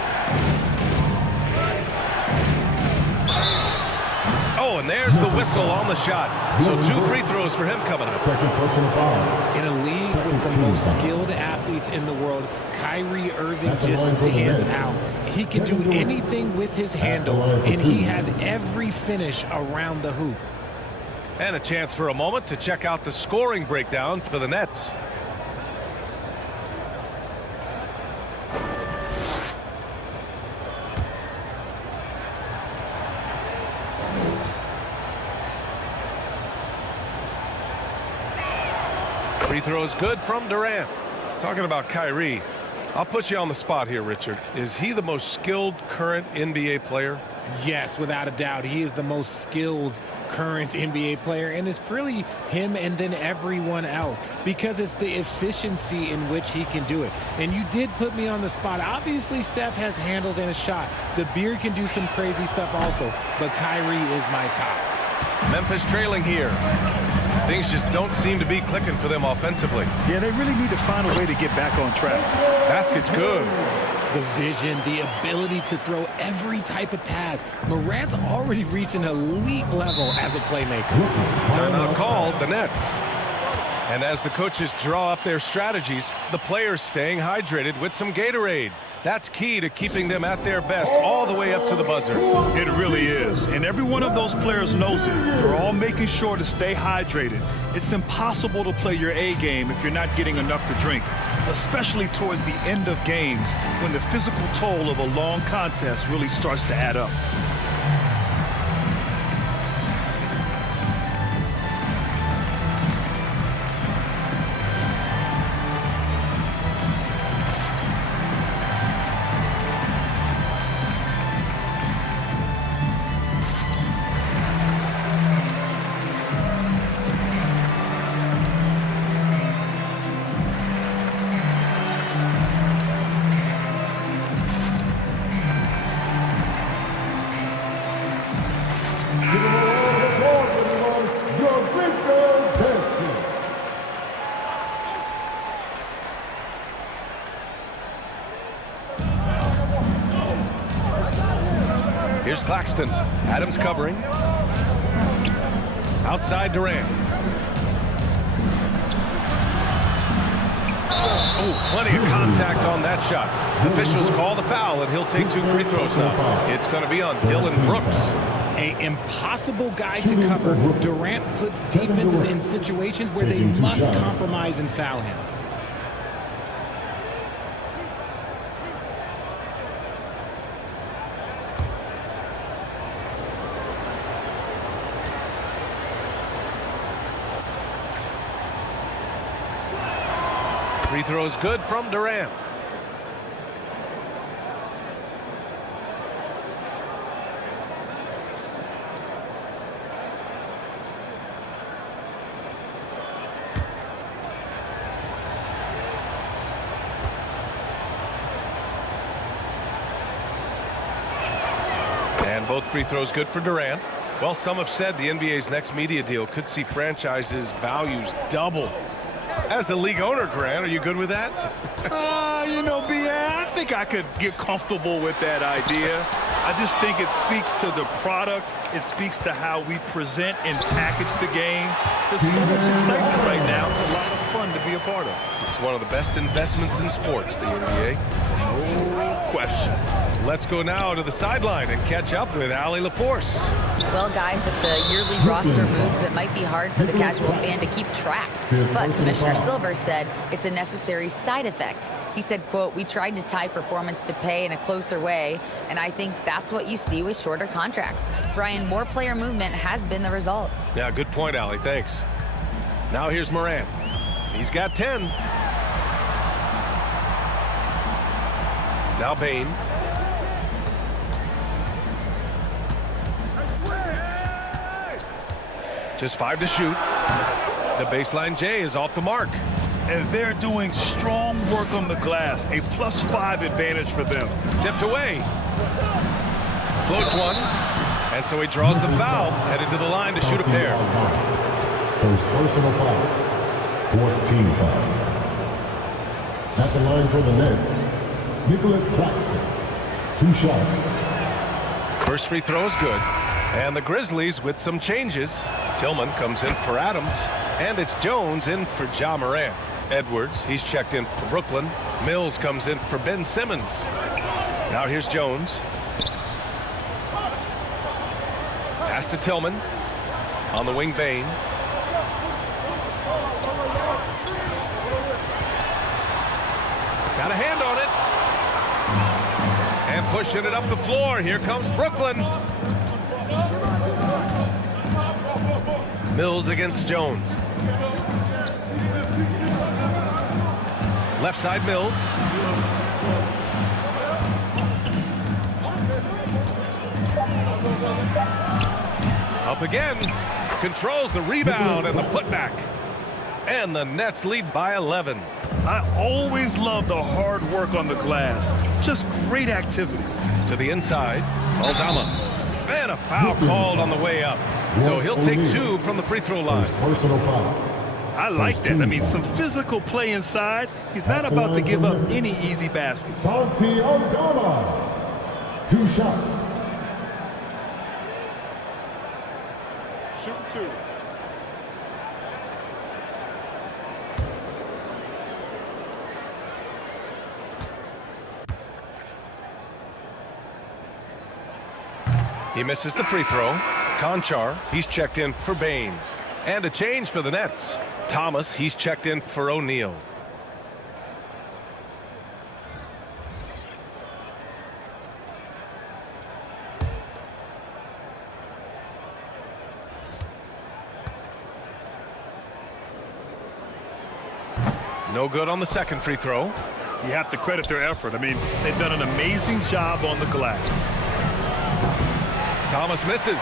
Oh, and there's the whistle on the shot. So 2 free throws for him coming up. In a league with the most skilled athletes in the world, Kyrie Irving just stands out. He can do anything with his handle, and he has every finish around the hoop. And a chance for a moment to check out the scoring breakdown for the Nets. Free throw is good from Durant. Talking about Kyrie, I'll put you on the spot here, Richard. Is he the most skilled current NBA player? Yes, without a doubt. He is the most skilled current NBA player, and it's really him and then everyone else because it's the efficiency in which he can do it. And you did put me on the spot. Obviously, Steph has handles and a shot. The Beard can do some crazy stuff also, but Kyrie is my tops. Memphis trailing here. Things just don't seem to be clicking for them offensively. Yeah, they really need to find a way to get back on track. Basket's good. The vision, the ability to throw every type of pass. Morant's already reached an elite level as a playmaker. Timeout called, the Nets. And as the coaches draw up their strategies, the players staying hydrated with some Gatorade. That's key to keeping them at their best all the way up to the buzzer. It really is. And every one of those players knows it. They're all making sure to stay hydrated. It's impossible to play your A game if you're not getting enough to drink, especially towards the end of games when the physical toll of a long contest really starts to add up. Here's Claxton. Adams covering. Outside Durant. Oh, plenty of contact on that shot. Officials call the foul, and he'll take 2 free throws now. It's going to be on Dylan Brooks. An impossible guy to cover. Durant puts defenses in situations where they must compromise and foul him. Free throw is good from Durant. And both free throws good for Durant. Well, some have said the NBA's next media deal could see franchises' values double. As the league owner, Grant, are you good with that? You know, BA, I think I could get comfortable with that idea. I just think it speaks to the product. It speaks to how we present and package the game. There's so much excitement right now. It's a lot of fun to be a part of. It's one of the best investments in sports, the NBA. No question. Let's go now to the sideline and catch up with Allie LaForce. Well, guys, with the yearly roster moves, it might be hard for the casual fan to keep track. But Commissioner Silver said it's a necessary side effect. He said, quote, "We tried to tie performance to pay in a closer way, and I think that's what you see with shorter contracts." Brian, more player movement has been the result. Yeah, good point, Allie. Thanks. Now here's Morant. He's got 10. Now Bain. Just 5 to shoot. The baseline J is off the mark. And they're doing strong work on the glass. A +5 advantage for them. Tipped away. Floats one. And so he draws the foul. Headed to the line to shoot a pair. First personal foul. 14 foul. At the line for the Nets, Nicholas Claxton. 2 shots. First free throw is good. And the Grizzlies with some changes. Tillman comes in for Adams. And it's Jones in for Ja Morant. Edwards, he's checked in for Brooklyn. Mills comes in for Ben Simmons. Now here's Jones. Pass to Tillman. On the wing, Bain. Got a hand on it. And pushing it up the floor. Here comes Brooklyn. Mills against Jones. Left side, Mills. Up again. Controls the rebound and the putback. And the Nets lead by 11. I always love the hard work on the glass. Just great activity. To the inside, Aldama. And a foul called on the way up. So he'll take 2 from the free throw line. Personal foul. I like that. I mean, some physical play inside. He's not about to give up any easy baskets. Santi Aldama. 2 shots. Shoot 2. He misses the free throw. Conchar, he's checked in for Bain. And a change for the Nets. Thomas, he's checked in for O'Neal. No good on the second free throw. You have to credit their effort. I mean, they've done an amazing job on the glass. Thomas misses.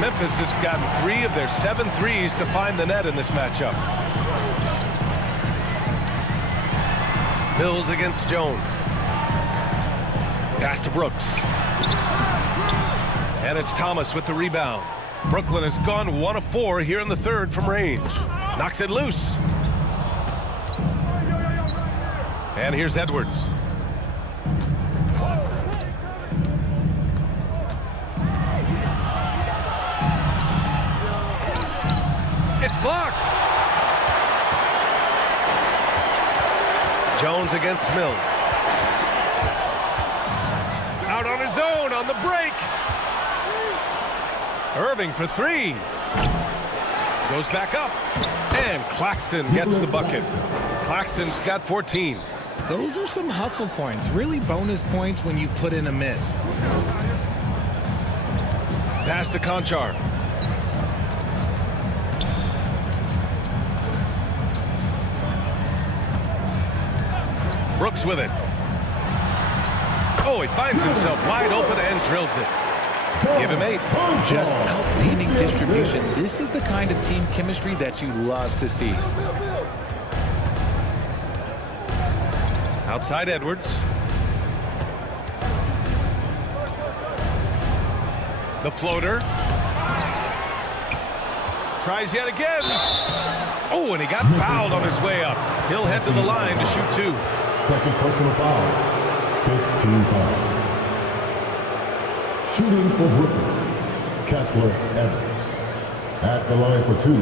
Memphis has gotten 3 of their 7 threes to find the net in this matchup. Mills against Jones. Pass to Brooks. And it's Thomas with the rebound. Brooklyn has gone 1 of 4 here in the third from range. Knocks it loose. And here's Edwards. It's blocked. Jones against Mills. Out on his own on the break. Irving for 3. Goes back up. And Claxton gets the bucket. Claxton's got 14. Those are some hustle points, really bonus points when you put in a miss. Pass to Conchar. Brooks with it. Oh, he finds himself wide open and drills it. Give him 8. Just outstanding distribution. This is the kind of team chemistry that you love to see. Outside Edwards. The floater. Tries yet again. Oh, and he got fouled on his way up. He'll head to the line to shoot 2. Second personal foul. 15 foul. Shooting for Brooklyn, Kessler Edwards. At the line for 2.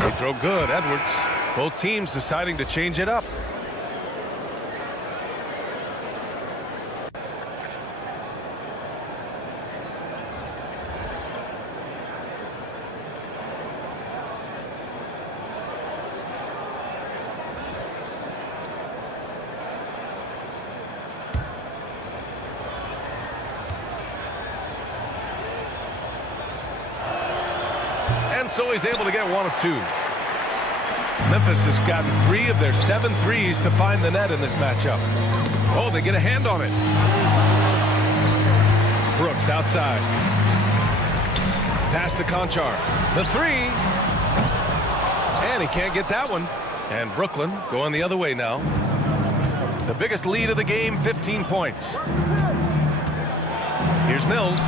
They throw good, Edwards. Both teams deciding to change it up. And so he's able to get 1 of 2. Memphis has gotten 3 of their 7 threes to find the net in this matchup. Oh, they get a hand on it. Brooks outside. Pass to Conchar. The 3. And he can't get that one. And Brooklyn going the other way now. The biggest lead of the game, 15 points. Here's Mills.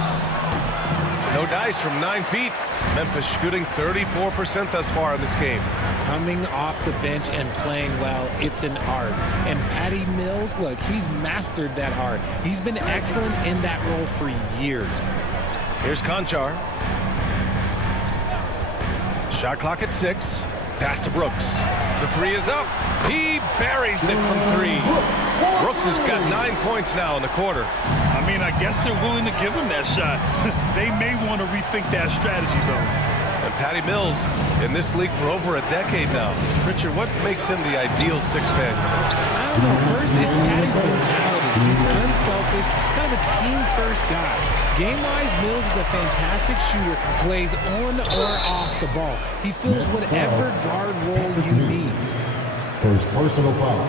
No dice from 9 feet. Memphis shooting 34% thus far in this game. Coming off the bench and playing well, it's an art. And Patty Mills, look, he's mastered that art. He's been excellent in that role for years. Here's Conchar. Shot clock at 6. Pass to Brooks. The 3 is up. He buries it from 3. Brooks has got 9 points now in the quarter. I mean, I guess they're willing to give him that shot. They may want to rethink that strategy, though. And Patty Mills in this league for over a decade now. Richard, what makes him the ideal 6-man? I don't know. First, it's Patty's mentality. He's unselfish, kind of a team-first guy. Game-wise, Mills is a fantastic shooter, plays on or off the ball. He fills whatever guard role you need. First personal foul.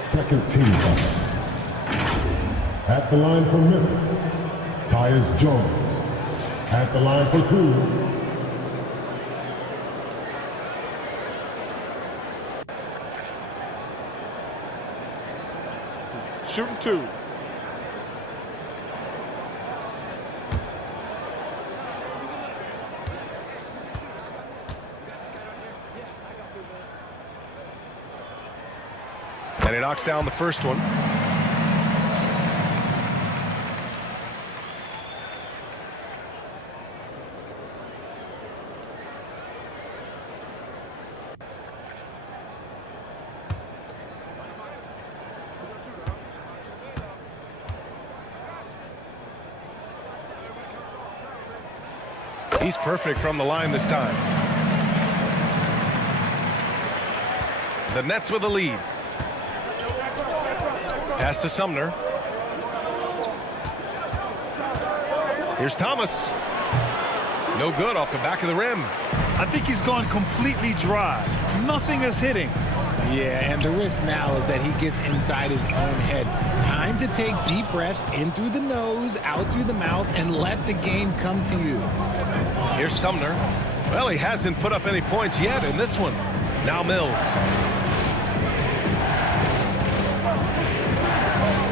Second team foul. At the line for Memphis, Tyus Jones. At the line for 2. Shooting 2. And he knocks down the first one. He's perfect from the line this time. The Nets with the lead. Pass to Sumner. Here's Thomas. No good off the back of the rim. I think he's gone completely dry. Nothing is hitting. Yeah, and the risk now is that he gets inside his own head. Time to take deep breaths in through the nose, out through the mouth, and let the game come to you. Here's Sumner. Well, he hasn't put up any points yet in this one. Now Mills.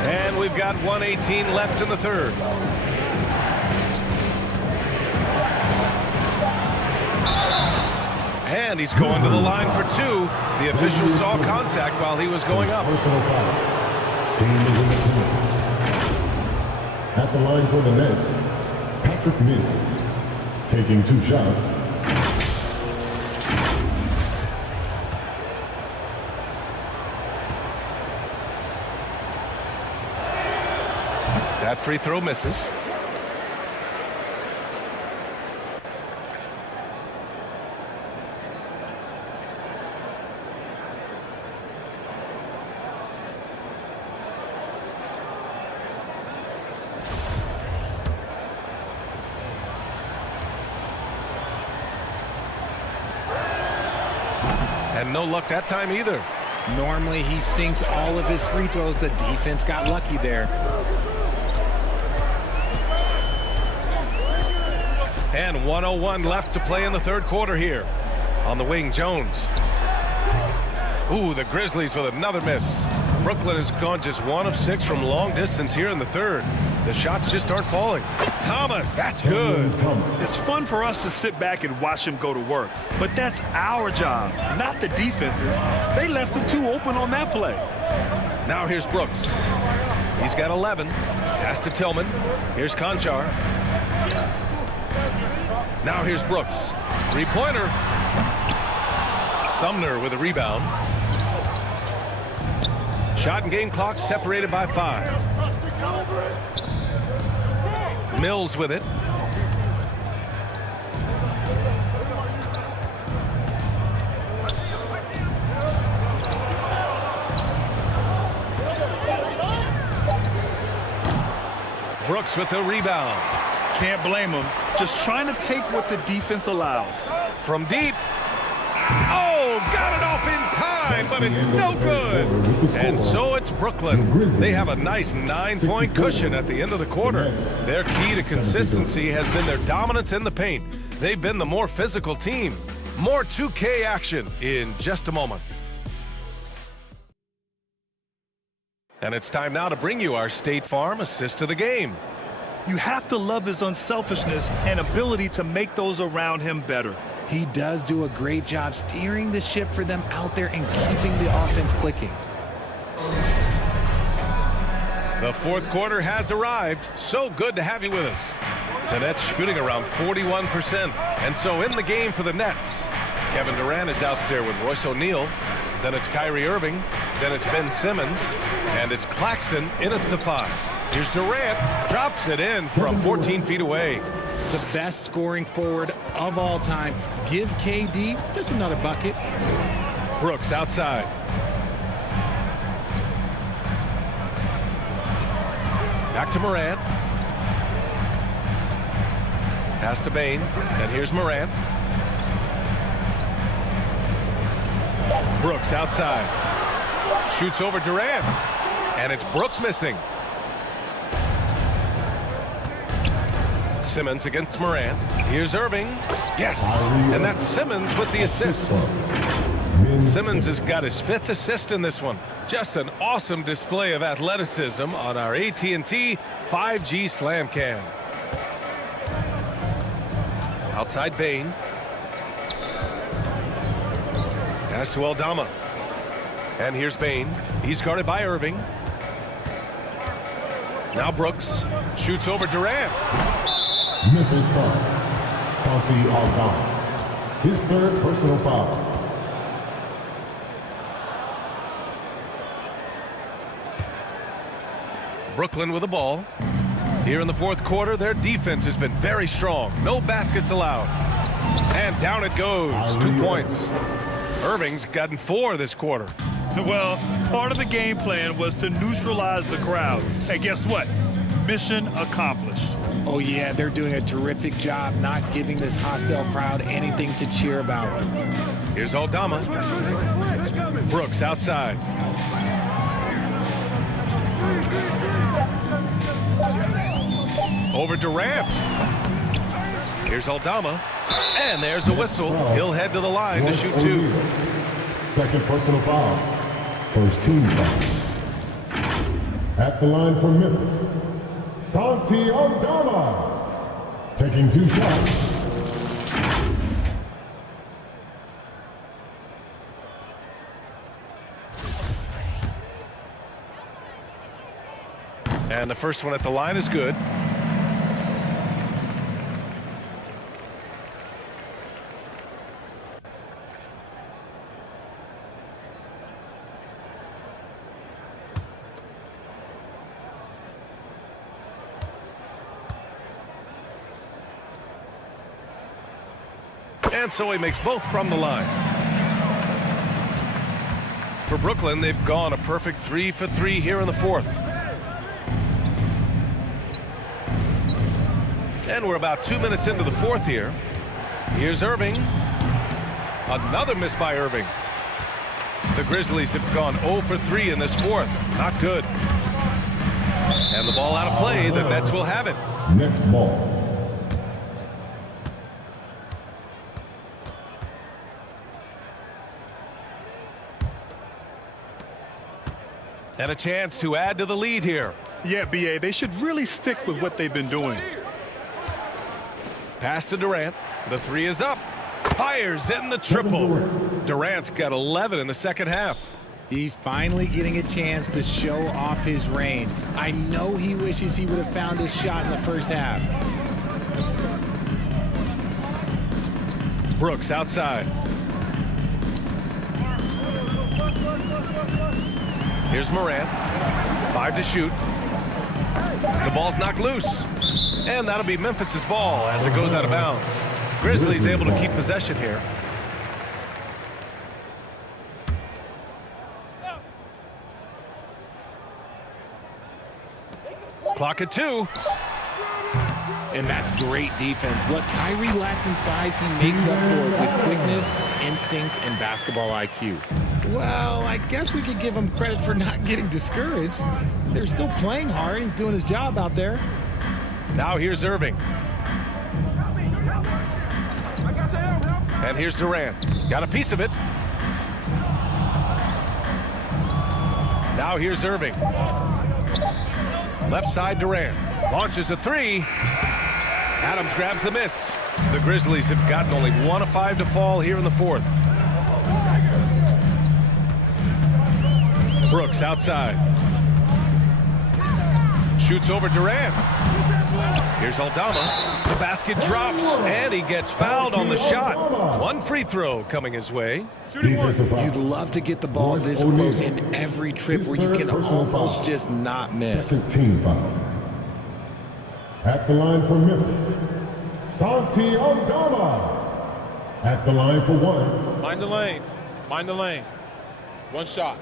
And we've got 1:18 left in the third. And he's going to the line for 2. The official saw contact while he was going up. Personal foul. Team is in the team. At the line for the Nets, Patrick Mills. Taking 2 shots. That free throw misses. And no luck that time either. Normally, he sinks all of his free throws. The defense got lucky there. And 1:01 left to play in the third quarter here. On the wing, Jones. Ooh, the Grizzlies with another miss. Brooklyn has gone just 1 of 6 from long distance here in the third. The shots just aren't falling. Thomas, that's good. It's fun for us to sit back and watch him go to work, but that's our job, not the defense's. They left him too open on that play. Now here's Brooks. He's got 11. Pass to Tillman. Here's Conchar. Now here's Brooks. Three-pointer. Sumner with a rebound. Shot and game clock separated by 5. Mills with it. Brooks with the rebound. Can't blame him. Just trying to take what the defense allows. From deep. Oh, got it off in time, but it's no good. And so it's Brooklyn. They have a nice 9-point cushion at the end of the quarter. Their key to consistency has been their dominance in the paint. They've been the more physical team. More 2K action in just a moment. And it's time now to bring you our State Farm assist of the game. You have to love his unselfishness and ability to make those around him better. He does do a great job steering the ship for them out there and keeping the offense clicking. The fourth quarter has arrived. So good to have you with us. The Nets shooting around 41%. And so in the game for the Nets, Kevin Durant is out there with Royce O'Neal. Then it's Kyrie Irving. Then it's Ben Simmons. And it's Claxton in at the 5. Here's Durant. Drops it in from 14 feet away. The best scoring forward of all time. Give KD just another bucket. Brooks outside. Back to Morant. Pass to Bane. And here's Morant. Brooks outside. Shoots over Durant. And it's Brooks missing. Simmons against Morant. Here's Irving. Yes. And that's Simmons with the assist. Simmons has got his 5th assist in this one. Just an awesome display of athleticism on our AT&T 5G Slam Cam. Outside Bane. Pass to Aldama. And here's Bane. He's guarded by Irving. Now Brooks shoots over Durant. Memphis foul. Santi Aldama. His 3rd personal foul. Brooklyn with the ball. Here in the fourth quarter, their defense has been very strong. No baskets allowed. And down it goes. 2 points. Irving's gotten 4 this quarter. Well, part of the game plan was to neutralize the crowd. And guess what? Mission accomplished. Oh, yeah, they're doing a terrific job not giving this hostile crowd anything to cheer about. Here's Aldama. Brooks outside. Over Durant. Here's Aldama. And there's a whistle. He'll head to the line to shoot 2. 2nd personal foul. 1st team foul. At the line for Memphis, Santi Aldama. Taking 2 shots. And the first one at the line is good. And so he makes both from the line. For Brooklyn, they've gone a perfect 3 for 3 here in the fourth. And we're about 2 minutes into the fourth here. Here's Irving. Another miss by Irving. The Grizzlies have gone 0 for 3 in this fourth. Not good. And the ball out of play. The Nets will have it. Next ball. And a chance to add to the lead here. Yeah, B.A., they should really stick with what they've been doing. Pass to Durant. The three is up. Fires in the triple. Durant's got 11 in the second half. He's finally getting a chance to show off his range. I know he wishes he would have found his shot in the first half. Brooks outside. Here's Morant. 5 to shoot. The ball's knocked loose. And that'll be Memphis's ball as it goes out of bounds. Grizzlies able to keep possession here. Clock at 2. And that's great defense. What Kyrie lacks in size, he makes up for it with quickness, instinct, and basketball IQ. Well, I guess we could give him credit for not getting discouraged. They're still playing hard. He's doing his job out there. Now here's Irving. And here's Durant. Got a piece of it. Now here's Irving. Left side Durant. Launches a three. Adams grabs the miss. The Grizzlies have gotten only 1 of 5 to fall here in the fourth. Brooks outside. Shoots over Durant. Here's Aldama. The basket drops, and he gets fouled on the shot. 1 free throw coming his way. You'd love to get the ball this close in every trip where you can almost just not miss. Second team foul. At the line for Memphis, Santi Aldama. At the line for 1. Mind the lanes. Mind the lanes. 1 shot.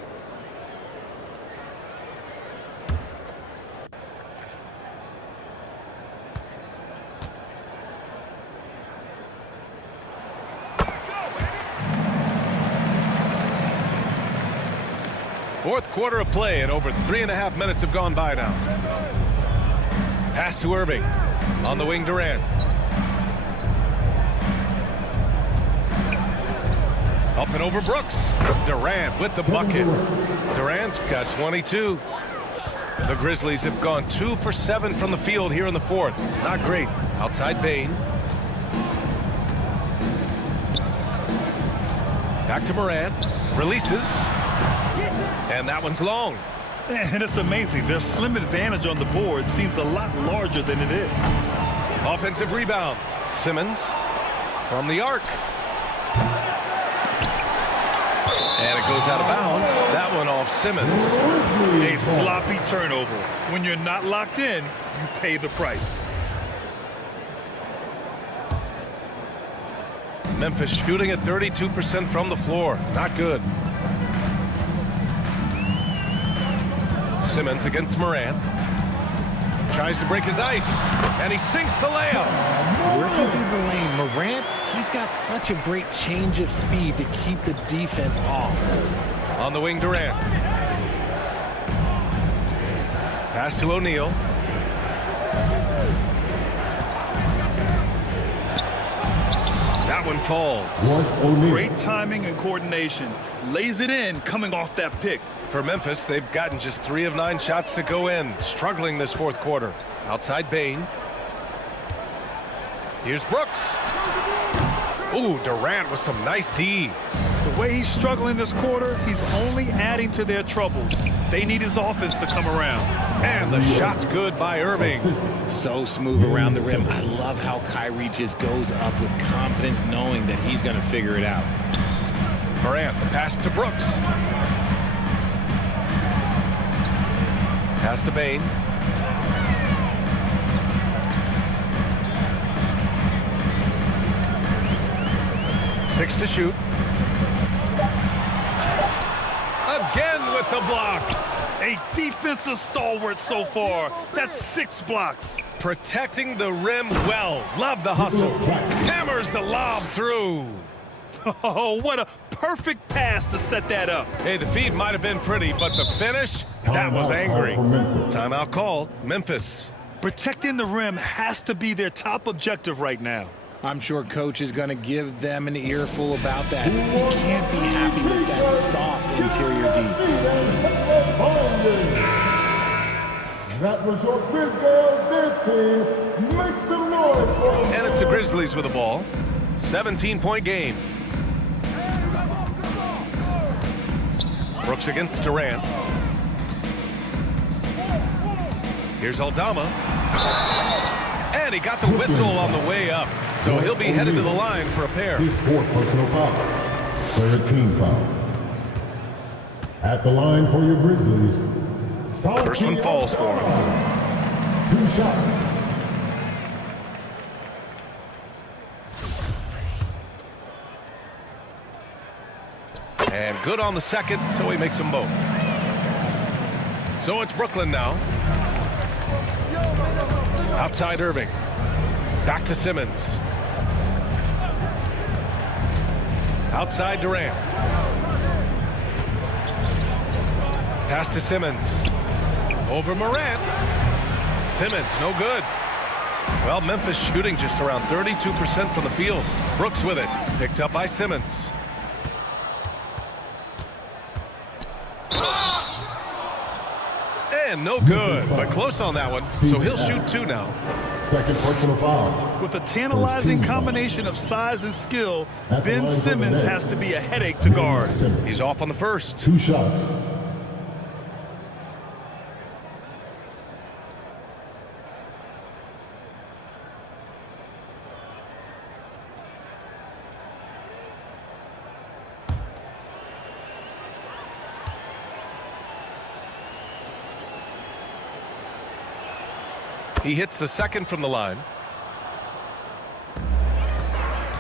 Fourth quarter of play, and over 3.5 minutes have gone by now. Pass to Irving. On the wing, Durant. Up and over Brooks. Durant with the bucket. Durant's got 22. The Grizzlies have gone 2 for 7 from the field here in the fourth. Not great. Outside Bain. Back to Morant. Releases. And that one's long. And it's amazing. Their slim advantage on the board seems a lot larger than it is. Offensive rebound. Simmons from the arc. And it goes out of bounds. That one off Simmons. A sloppy turnover. When you're not locked in, you pay the price. Memphis shooting at 32% from the floor. Not good. Simmons against Morant. Tries to break his ice, and he sinks the layup. Working through the lane, Morant, he's got such a great change of speed to keep the defense off. On the wing, Durant. Pass to O'Neal. That one falls. Great timing and coordination. Lays it in coming off that pick. For Memphis, they've gotten just 3 of 9 shots to go in. Struggling this fourth quarter. Outside Bain. Here's Brooks. Ooh, Durant with some nice D. The way he's struggling this quarter, he's only adding to their troubles. They need his offense to come around. And the shot's good by Irving. So smooth around the rim. I love how Kyrie just goes up with confidence knowing that he's going to figure it out. Morant, the pass to Brooks. Pass to Bain. Six to shoot. Again with the block. A defensive stalwart so far. That's 6 blocks. Protecting the rim well. Love the hustle. Hammers the lob through. Oh, what a perfect pass to set that up. Hey, the feed might have been pretty, but the finish, that was angry. Timeout called. Memphis. Protecting the rim has to be their top objective right now. I'm sure coach is going to give them an earful about that. You can't be happy with that soft interior D. That was your Grizzlies. This team. Make some noise for them. And it's the Grizzlies with the ball. 17-point game. Brooks against Durant. Here's Aldama. And he got the whistle on the way up. So he'll be headed to the line for a pair. His fourth personal foul. Third team foul. At the line for your Grizzlies. First one falls for him. 2 shots. And good on the second, so he makes them both. So it's Brooklyn now. Outside Irving. Back to Simmons. Outside Durant. Pass to Simmons. Over Morant. Simmons, no good. Well, Memphis shooting just around 32% from the field. Brooks with it. Picked up by Simmons. And no good, but close on that one. So he'll shoot 2 now. Second personal foul. With a tantalizing combination of size and skill, Ben Simmons has to be a headache to guard. He's off on the first. 2 shots. He hits the second from the line.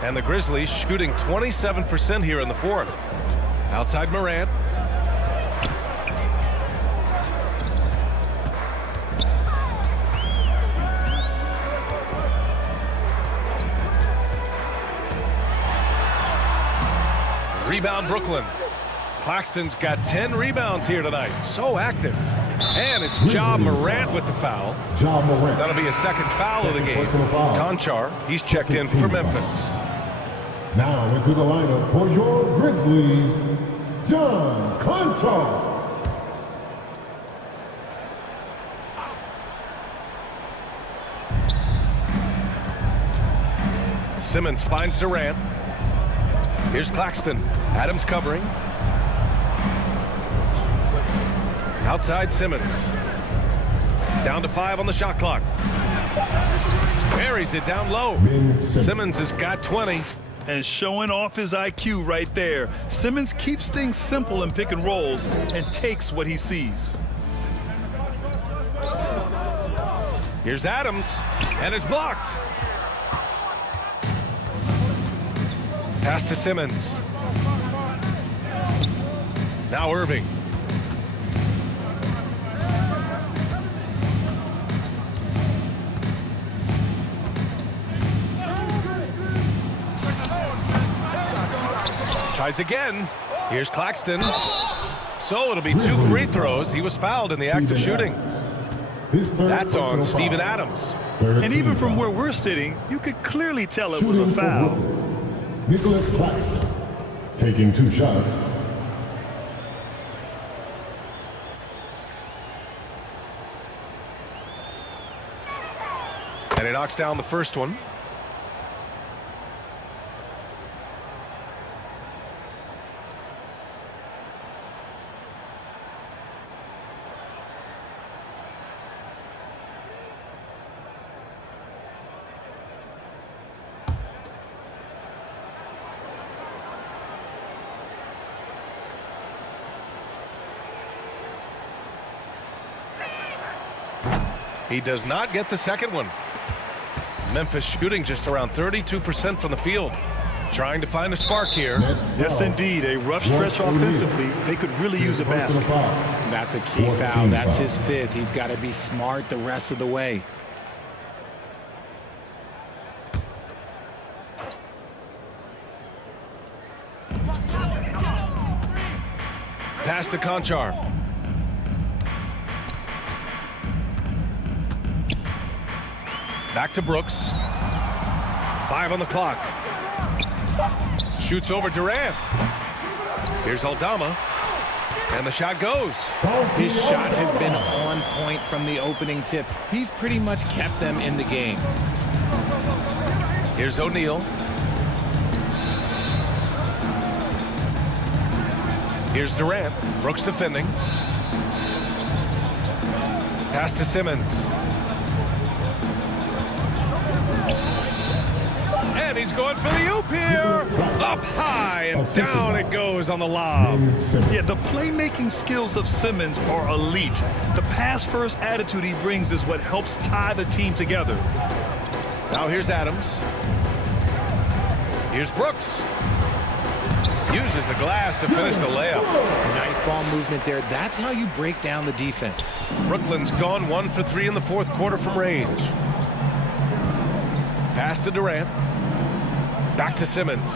And the Grizzlies shooting 27% here in the fourth. Outside Morant. Rebound Brooklyn. Claxton's got 10 rebounds here tonight. So active. And it's Ja Morant with the foul. Ja Morant. That'll be a second foul of the game. Conchar, he's checked in for Memphis. Now into the lineup for your Grizzlies, John Conchar. Simmons finds Durant. Here's Claxton. Adams covering. Outside Simmons. Down to 5 on the shot clock. Buries it down low. Simmons has got 20. And showing off his IQ right there. Simmons keeps things simple in pick and rolls and takes what he sees. Here's Adams, and it's blocked. Pass to Simmons. Now Irving. Tries again. Here's Claxton. So it'll be 2 free throws. He was fouled in the act of shooting. That's on Steven Adams. And even from where we're sitting, you could clearly tell it was a foul. Nicholas Claxton taking 2 shots. And he knocks down the first one. He does not get the second one. Memphis shooting just around 32% from the field. Trying to find a spark here. Yes, indeed. A rough stretch offensively. They could really use a basket. That's a key foul. That's his 5th. He's got to be smart the rest of the way. Pass to Conchar. Back to Brooks. 5 on the clock. Shoots over Durant. Here's Aldama. And the shot goes. His shot has been on point from the opening tip. He's pretty much kept them in the game. Here's O'Neal. Here's Durant. Brooks defending. Pass to Simmons. And he's going for the oop here. Up high and down it goes on the lob. Yeah, the playmaking skills of Simmons are elite. The pass-first attitude he brings is what helps tie the team together. Now here's Adams. Here's Brooks. Uses the glass to finish the layup. Nice ball movement there. That's how you break down the defense. Brooklyn's gone 1 for 3 in the fourth quarter from range. Pass to Durant. Back to Simmons.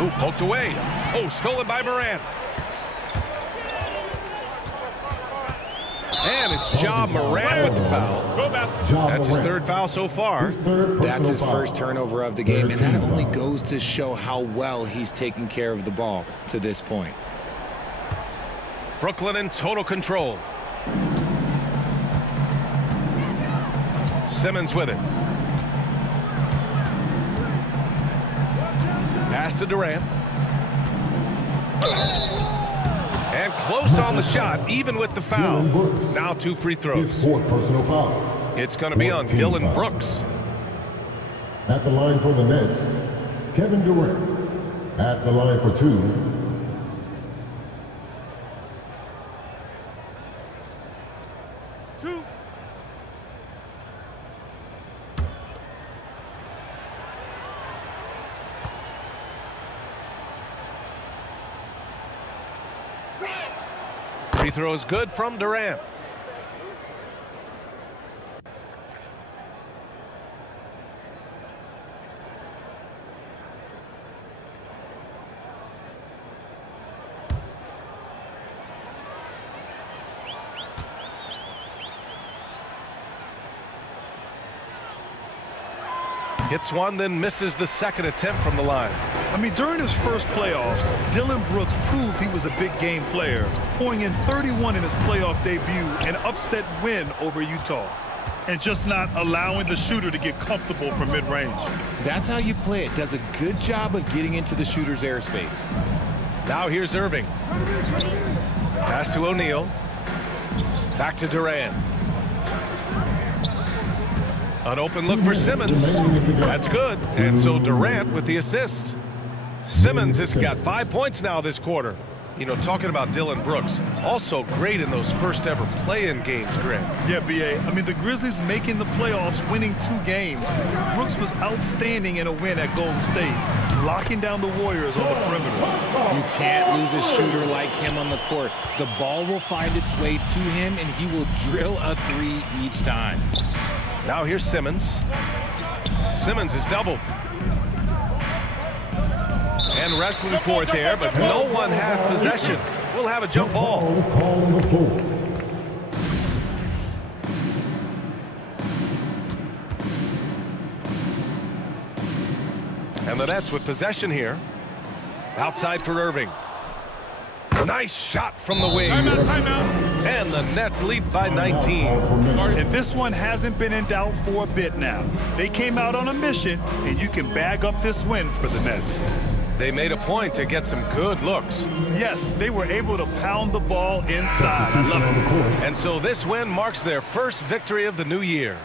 Ooh, poked away. Oh, stolen by Morant. And it's Ja Morant with the foul. Go basketball. That's his third foul so far. That's his first turnover of the game, and that only goes to show how well he's taken care of the ball to this point. Brooklyn in total control. Simmons with it. Pass to Durant. And close on the shot, even with the foul. Now 2 free throws. His fourth personal foul. It's going to be on Dillon Brooks. At the line for the Nets, Kevin Durant. At the line for 2. Free throw is good from Durant. Hits one, then misses the second attempt from the line. I mean, during his first playoffs, Dillon Brooks proved he was a big game player, pouring in 31 in his playoff debut, an upset win over Utah, and just not allowing the shooter to get comfortable from mid-range. That's how you play it. Does a good job of getting into the shooter's airspace. Now here's Irving. Pass to O'Neal. Back to Durant. An open look for Simmons. That's good. And so Durant with the assist. Simmons has got 5 points now this quarter. You know, talking about Dillon Brooks, also great in those first ever play-in games, Greg. Yeah, B.A. I mean, the Grizzlies making the playoffs, winning 2 games. Brooks was outstanding in a win at Golden State, locking down the Warriors on the perimeter. You can't lose a shooter like him on the court. The ball will find its way to him, and he will drill a 3 each time. Now here's Simmons. Simmons is doubled. And wrestling for it there, but no one has possession. We'll have a jump ball. And the Nets with possession here. Outside for Irving. Nice shot from the wing. And the Nets lead by 19. And this one hasn't been in doubt for a bit now. They came out on a mission, and you can bag up this win for the Nets. They made a point to get some good looks. Yes, they were able to pound the ball inside. I love it. And so this win marks their first victory of the new year.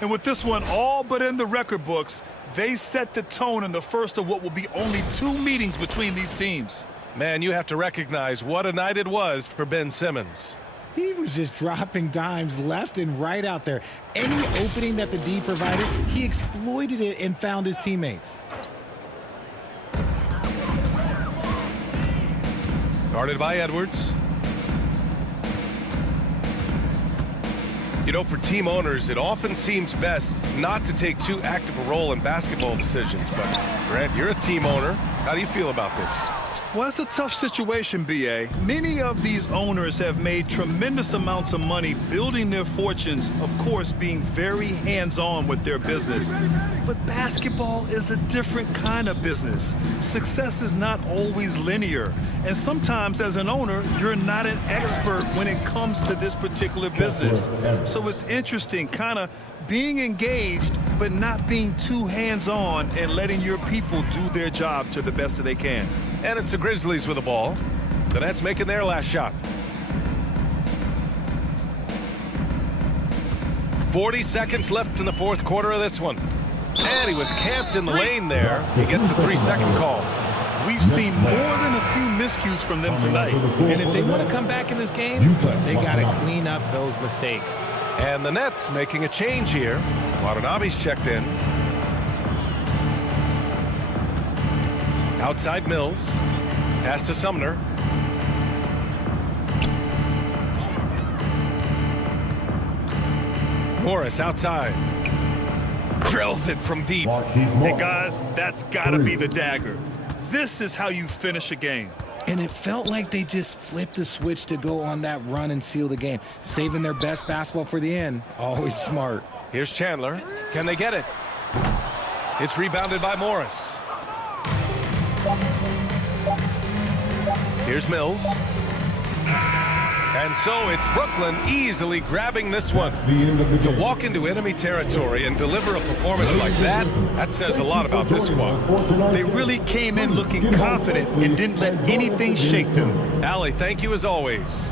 And with this one all but in the record books, they set the tone in the first of what will be only 2 meetings between these teams. Man, you have to recognize what a night it was for Ben Simmons. He was just dropping dimes left and right out there. Any opening that the D provided, he exploited it and found his teammates. Guarded by Edwards. You know, for team owners, it often seems best not to take too active a role in basketball decisions. But, Grant, you're a team owner. How do you feel about this? Well, it's a tough situation, B.A. Many of these owners have made tremendous amounts of money building their fortunes, of course, being very hands-on with their business. But basketball is a different kind of business. Success is not always linear. And sometimes, as an owner, you're not an expert when it comes to this particular business. So it's interesting, kind of being engaged, but not being too hands-on and letting your people do their job to the best that they can. And it's the Grizzlies with the ball. The Nets making their last shot. 40 seconds left in the fourth quarter of this one. And he was camped in the lane there. He gets a 3-second call. We've seen more than a few miscues from them tonight. And if they want to come back in this game, they got to clean up those mistakes. And the Nets making a change here. Watanabe's checked in. Outside Mills. Pass to Sumner. Morris outside. Drills it from deep. Hey, guys, that's got to be the dagger. This is how you finish a game. And it felt like they just flipped the switch to go on that run and seal the game, saving their best basketball for the end. Always smart. Here's Chandler. Can they get it? It's rebounded by Morris. Here's Mills. And so it's Brooklyn easily grabbing this one. To walk into enemy territory and deliver a performance like that, that says a lot about this squad. They really came in looking confident and didn't let anything shake them. Allie, thank you as always.